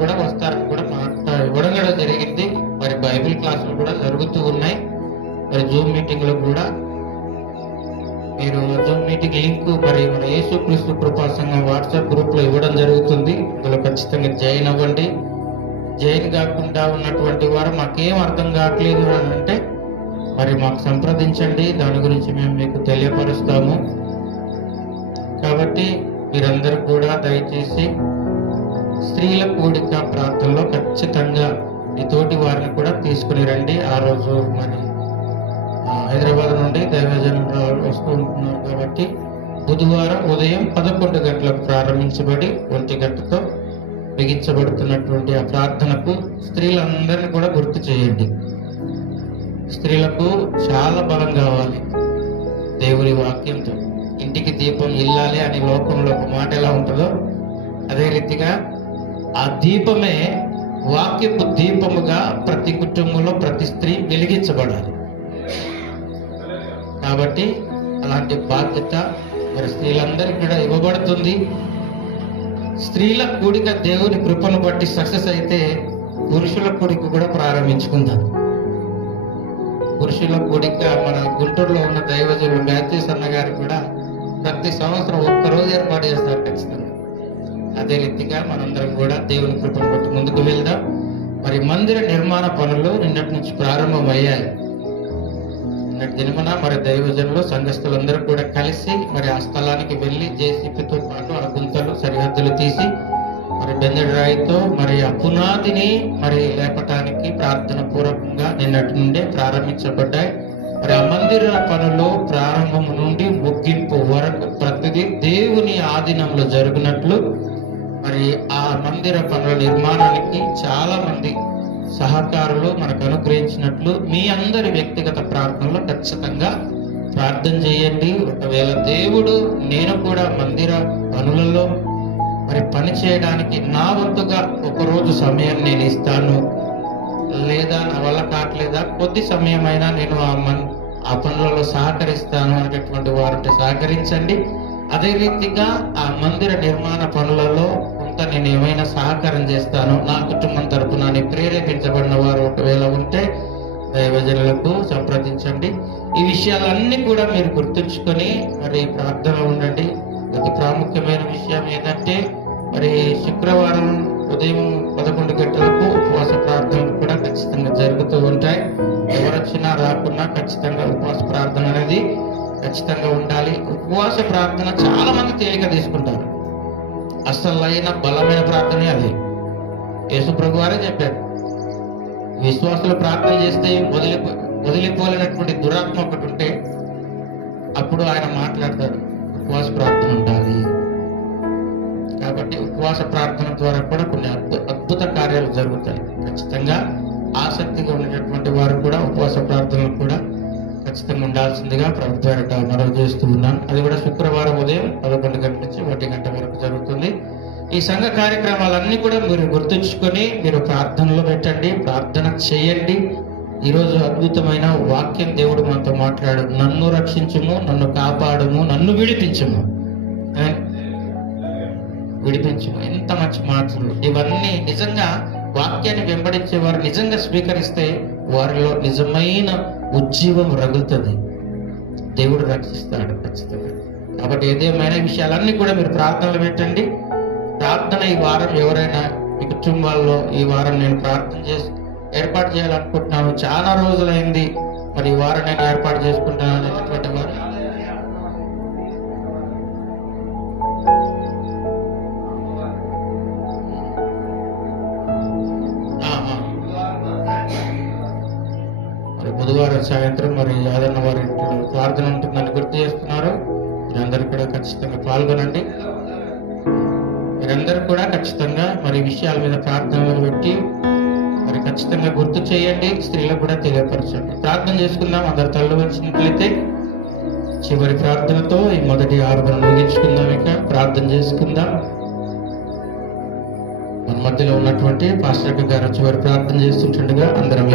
కూడా వస్తారని కూడా మాట ఇవ్వడం కూడా జరిగింది. మరి బైబిల్ క్లాసులు కూడా జరుగుతూ ఉన్నాయి. మరి జూమ్ మీటింగ్లో కూడా మీరు జూమ్ మీటింగ్ లింక్ మరి మన యేసుక్రీస్తు కృపా సంఘం వాట్సాప్ గ్రూప్ లో ఇవ్వడం జరుగుతుంది. అందులో ఖచ్చితంగా జాయిన్ అవ్వండి. జాయిన్ కాకుండా ఉన్నటువంటి వారు మాకేం అర్థం కావట్లేదు అని అంటే మరి మాకు సంప్రదించండి. దాని గురించి మేము మీకు తెలియపరుస్తాము. కాబట్టి మీరందరూ కూడా దయచేసి స్త్రీల కూడిక ప్రాంతంలో ఖచ్చితంగా మీ తోటి వారిని కూడా తీసుకుని రండి. ఆ రోజు మరి హైదరాబాద్ నుండి దైవజనులు వస్తూ ఉంటున్నారు. కాబట్టి బుధవారం ఉదయం 11 గంటలకు ప్రారంభించబడి 1 గంటతో బిగించబడుతున్నటువంటి ఆ ప్రార్థనకు స్త్రీలందరినీ కూడా గుర్తు చేయండి. స్త్రీలకు చాలా బలం కావాలి దేవుని వాక్యంతో. ఇంటికి దీపం ఇల్లాలి అని లోకంలో ఒక మాట ఎలా ఉంటుందో అదే రీతిగా ఆ దీపమే వాక్యపు దీపముగా ప్రతి కుటుంబంలో ప్రతి స్త్రీ వెలిగించబడాలి. కాబట్టి అలాంటి బాధ్యత మరి స్త్రీలందరికీ కూడా ఇవ్వబడుతుంది. స్త్రీల కూడిక దేవుని కృపను బట్టి సక్సెస్ అయితే పురుషుల కూడిక కూడా ప్రారంభించుకుందాం. పురుషుల కూడిక మన గుంటూరులో ఉన్న దైవజనులు మ్యాథ్యూస్ అన్న గారు కూడా ప్రతి సంవత్సరం ఒక్కరోజు ఏర్పాటు చేస్తారు ఖచ్చితంగా. అదే రీతిగా మనందరం కూడా దేవుని కృపను బట్టి ముందుకు వెళ్దాం. మరి మందిర నిర్మాణ పనులు నిన్నటి నుంచి ప్రారంభమయ్యాయి. నిన్నటి దినమున మరి దైవజనులు సంఘస్థులందరూ కూడా కలిసి మరి ఆ స్థలానికి వెళ్ళి జేసీపీతో పాటు ఆ గుంతలు సరిహద్దులు తీసి మరి బెందడి రాయితో మరి ఆ పునాదిని మరి లేపటానికి ప్రార్థన పూర్వకంగా నిన్నటి నుండే ప్రారంభించబడ్డాయి. మరి ఆ మందిర పనులు ప్రారంభం నుండి ముగింపు వరకు ప్రతిదీ దేవుని ఆధీనంలో జరిగినట్లు మరి ఆ మందిర పనుల నిర్మాణానికి చాలా మంది సహకారులు మనకు అనుగ్రహించినట్లు మీ అందరి వ్యక్తిగత ప్రార్థనలో ఖచ్చితంగా ప్రార్థన చేయండి. ఒకవేళ దేవుడు నేను కూడా మందిర పనులలో మరి పని చేయడానికి నా వంతుగా ఒకరోజు సమయం నేను ఇస్తాను, లేదా నా వల్ల కావట్లేదా కొద్ది సమయమైనా నేను ఆ పనులలో సహకరిస్తాను అనేటటువంటి వారంటే సహకరించండి. అదే రీతిగా ఆ మందిర నిర్మాణ పనులలో కొంత నేను ఏమైనా సహకారం చేస్తాను నా కుటుంబం తరపున అని ప్రేరేపించబడిన వారు ఒకవేళ ఉంటే దైవజనులకు సంప్రదించండి. ఈ విషయాలన్నీ కూడా మీరు గుర్తుంచుకొని మరి ప్రార్థనలో ఉండండి. అతి ప్రాముఖ్యమైన విషయం ఏంటంటే మరి శుక్రవారం ఉదయం 11 గంటలకు ఉపవాస ప్రార్థనలు కూడా ఖచ్చితంగా జరుగుతూ ఉంటాయి. ఎవరొచ్చినా రాకున్నా ఖచ్చితంగా ఉపవాస ప్రార్థన అనేది ఖచ్చితంగా ఉండాలి. ఉపవాస ప్రార్థన చాలా మంది తేలిక తీసుకుంటారు. అసలైన బలమైన ప్రార్థనే అది. యేసు ప్రభు వారే చెప్పారు, విశ్వాసులు ప్రార్థన చేస్తే వదిలిపోలేనటువంటి దురాత్మ ఒకటి ఉంటే అప్పుడు ఆయన మాట్లాడతాడు, ఉపవాస ప్రార్థన ఉండాలి. కాబట్టి ఉపవాస ప్రార్థన ద్వారా కూడా కొన్ని అద్భుత కార్యాలు జరుగుతాయి. ఖచ్చితంగా ఆసక్తిగా ఉండేటటువంటి వారు కూడా ఉపవాస ప్రార్థనలు కూడా ఖచ్చితంగా ఉండాల్సిందిగా ప్రభు పేరట మనవి చేస్తూ ఉన్నాను. అది కూడా శుక్రవారం ఉదయం 11 గంటల నుంచి 1 గంట వరకు జరుగుతుంది. ఈ సంఘ కార్యక్రమాలన్నీ కూడా మీరు గుర్తుంచుకొని మీరు ప్రార్థనలో పెట్టండి, ప్రార్థన చేయండి. ఈరోజు అద్భుతమైన వాక్యం దేవుడు మనతో మాట్లాడు, నన్ను రక్షించుము, నన్ను కాపాడుము, నన్ను విడిపించుము, విడిపించుము. ఎంత మంచి మాటలు ఇవన్నీ! నిజంగా వాక్యాన్ని వెంబడించేవారు నిజంగా స్వీకరిస్తే వారిలో నిజమైన ఉజ్జీవం రగులుతుంది. దేవుడు రక్షిస్తాడు ఖచ్చితంగా. కాబట్టి ఏదేమైనా విషయాలన్నీ కూడా మీరు ప్రార్థనలు పెట్టండి. ప్రార్థన ఈ వారం ఎవరైనా మీ కుటుంబాల్లో ఈ వారం నేను ప్రార్థన ఏర్పాటు చేయాలనుకుంటున్నాను, చాలా రోజులైంది, మరి ఈ వారం నేను ఏర్పాటు చేసుకుంటాను అనేటటువంటి వారు బుధవారం సాయంత్రం మరి యాదన్న వారి ఇంట్లో ప్రార్థన ఉంటుందని గుర్తు చేస్తున్నారు. మీరందరూ కూడా ఖచ్చితంగా పాల్గొనండి. మీరందరూ కూడా ఖచ్చితంగా మరి విషయాల మీద ప్రార్థనలు పెట్టి మరి ఖచ్చితంగా గుర్తు చేయండి. స్త్రీలకు కూడా తెలియపరచండి. ప్రార్థన చేసుకుందాం. అందరు తల్లు వచ్చినట్లయితే చివరి ప్రార్థనతో ఈ మొదటి ఆరాధన ముగించుకుందాం. ఇక ప్రార్థన చేసుకుందాం. మన మధ్యలో ఉన్నటువంటి పాస్టర్ గారు చివరి ప్రార్థన చేస్తుండగా అందరం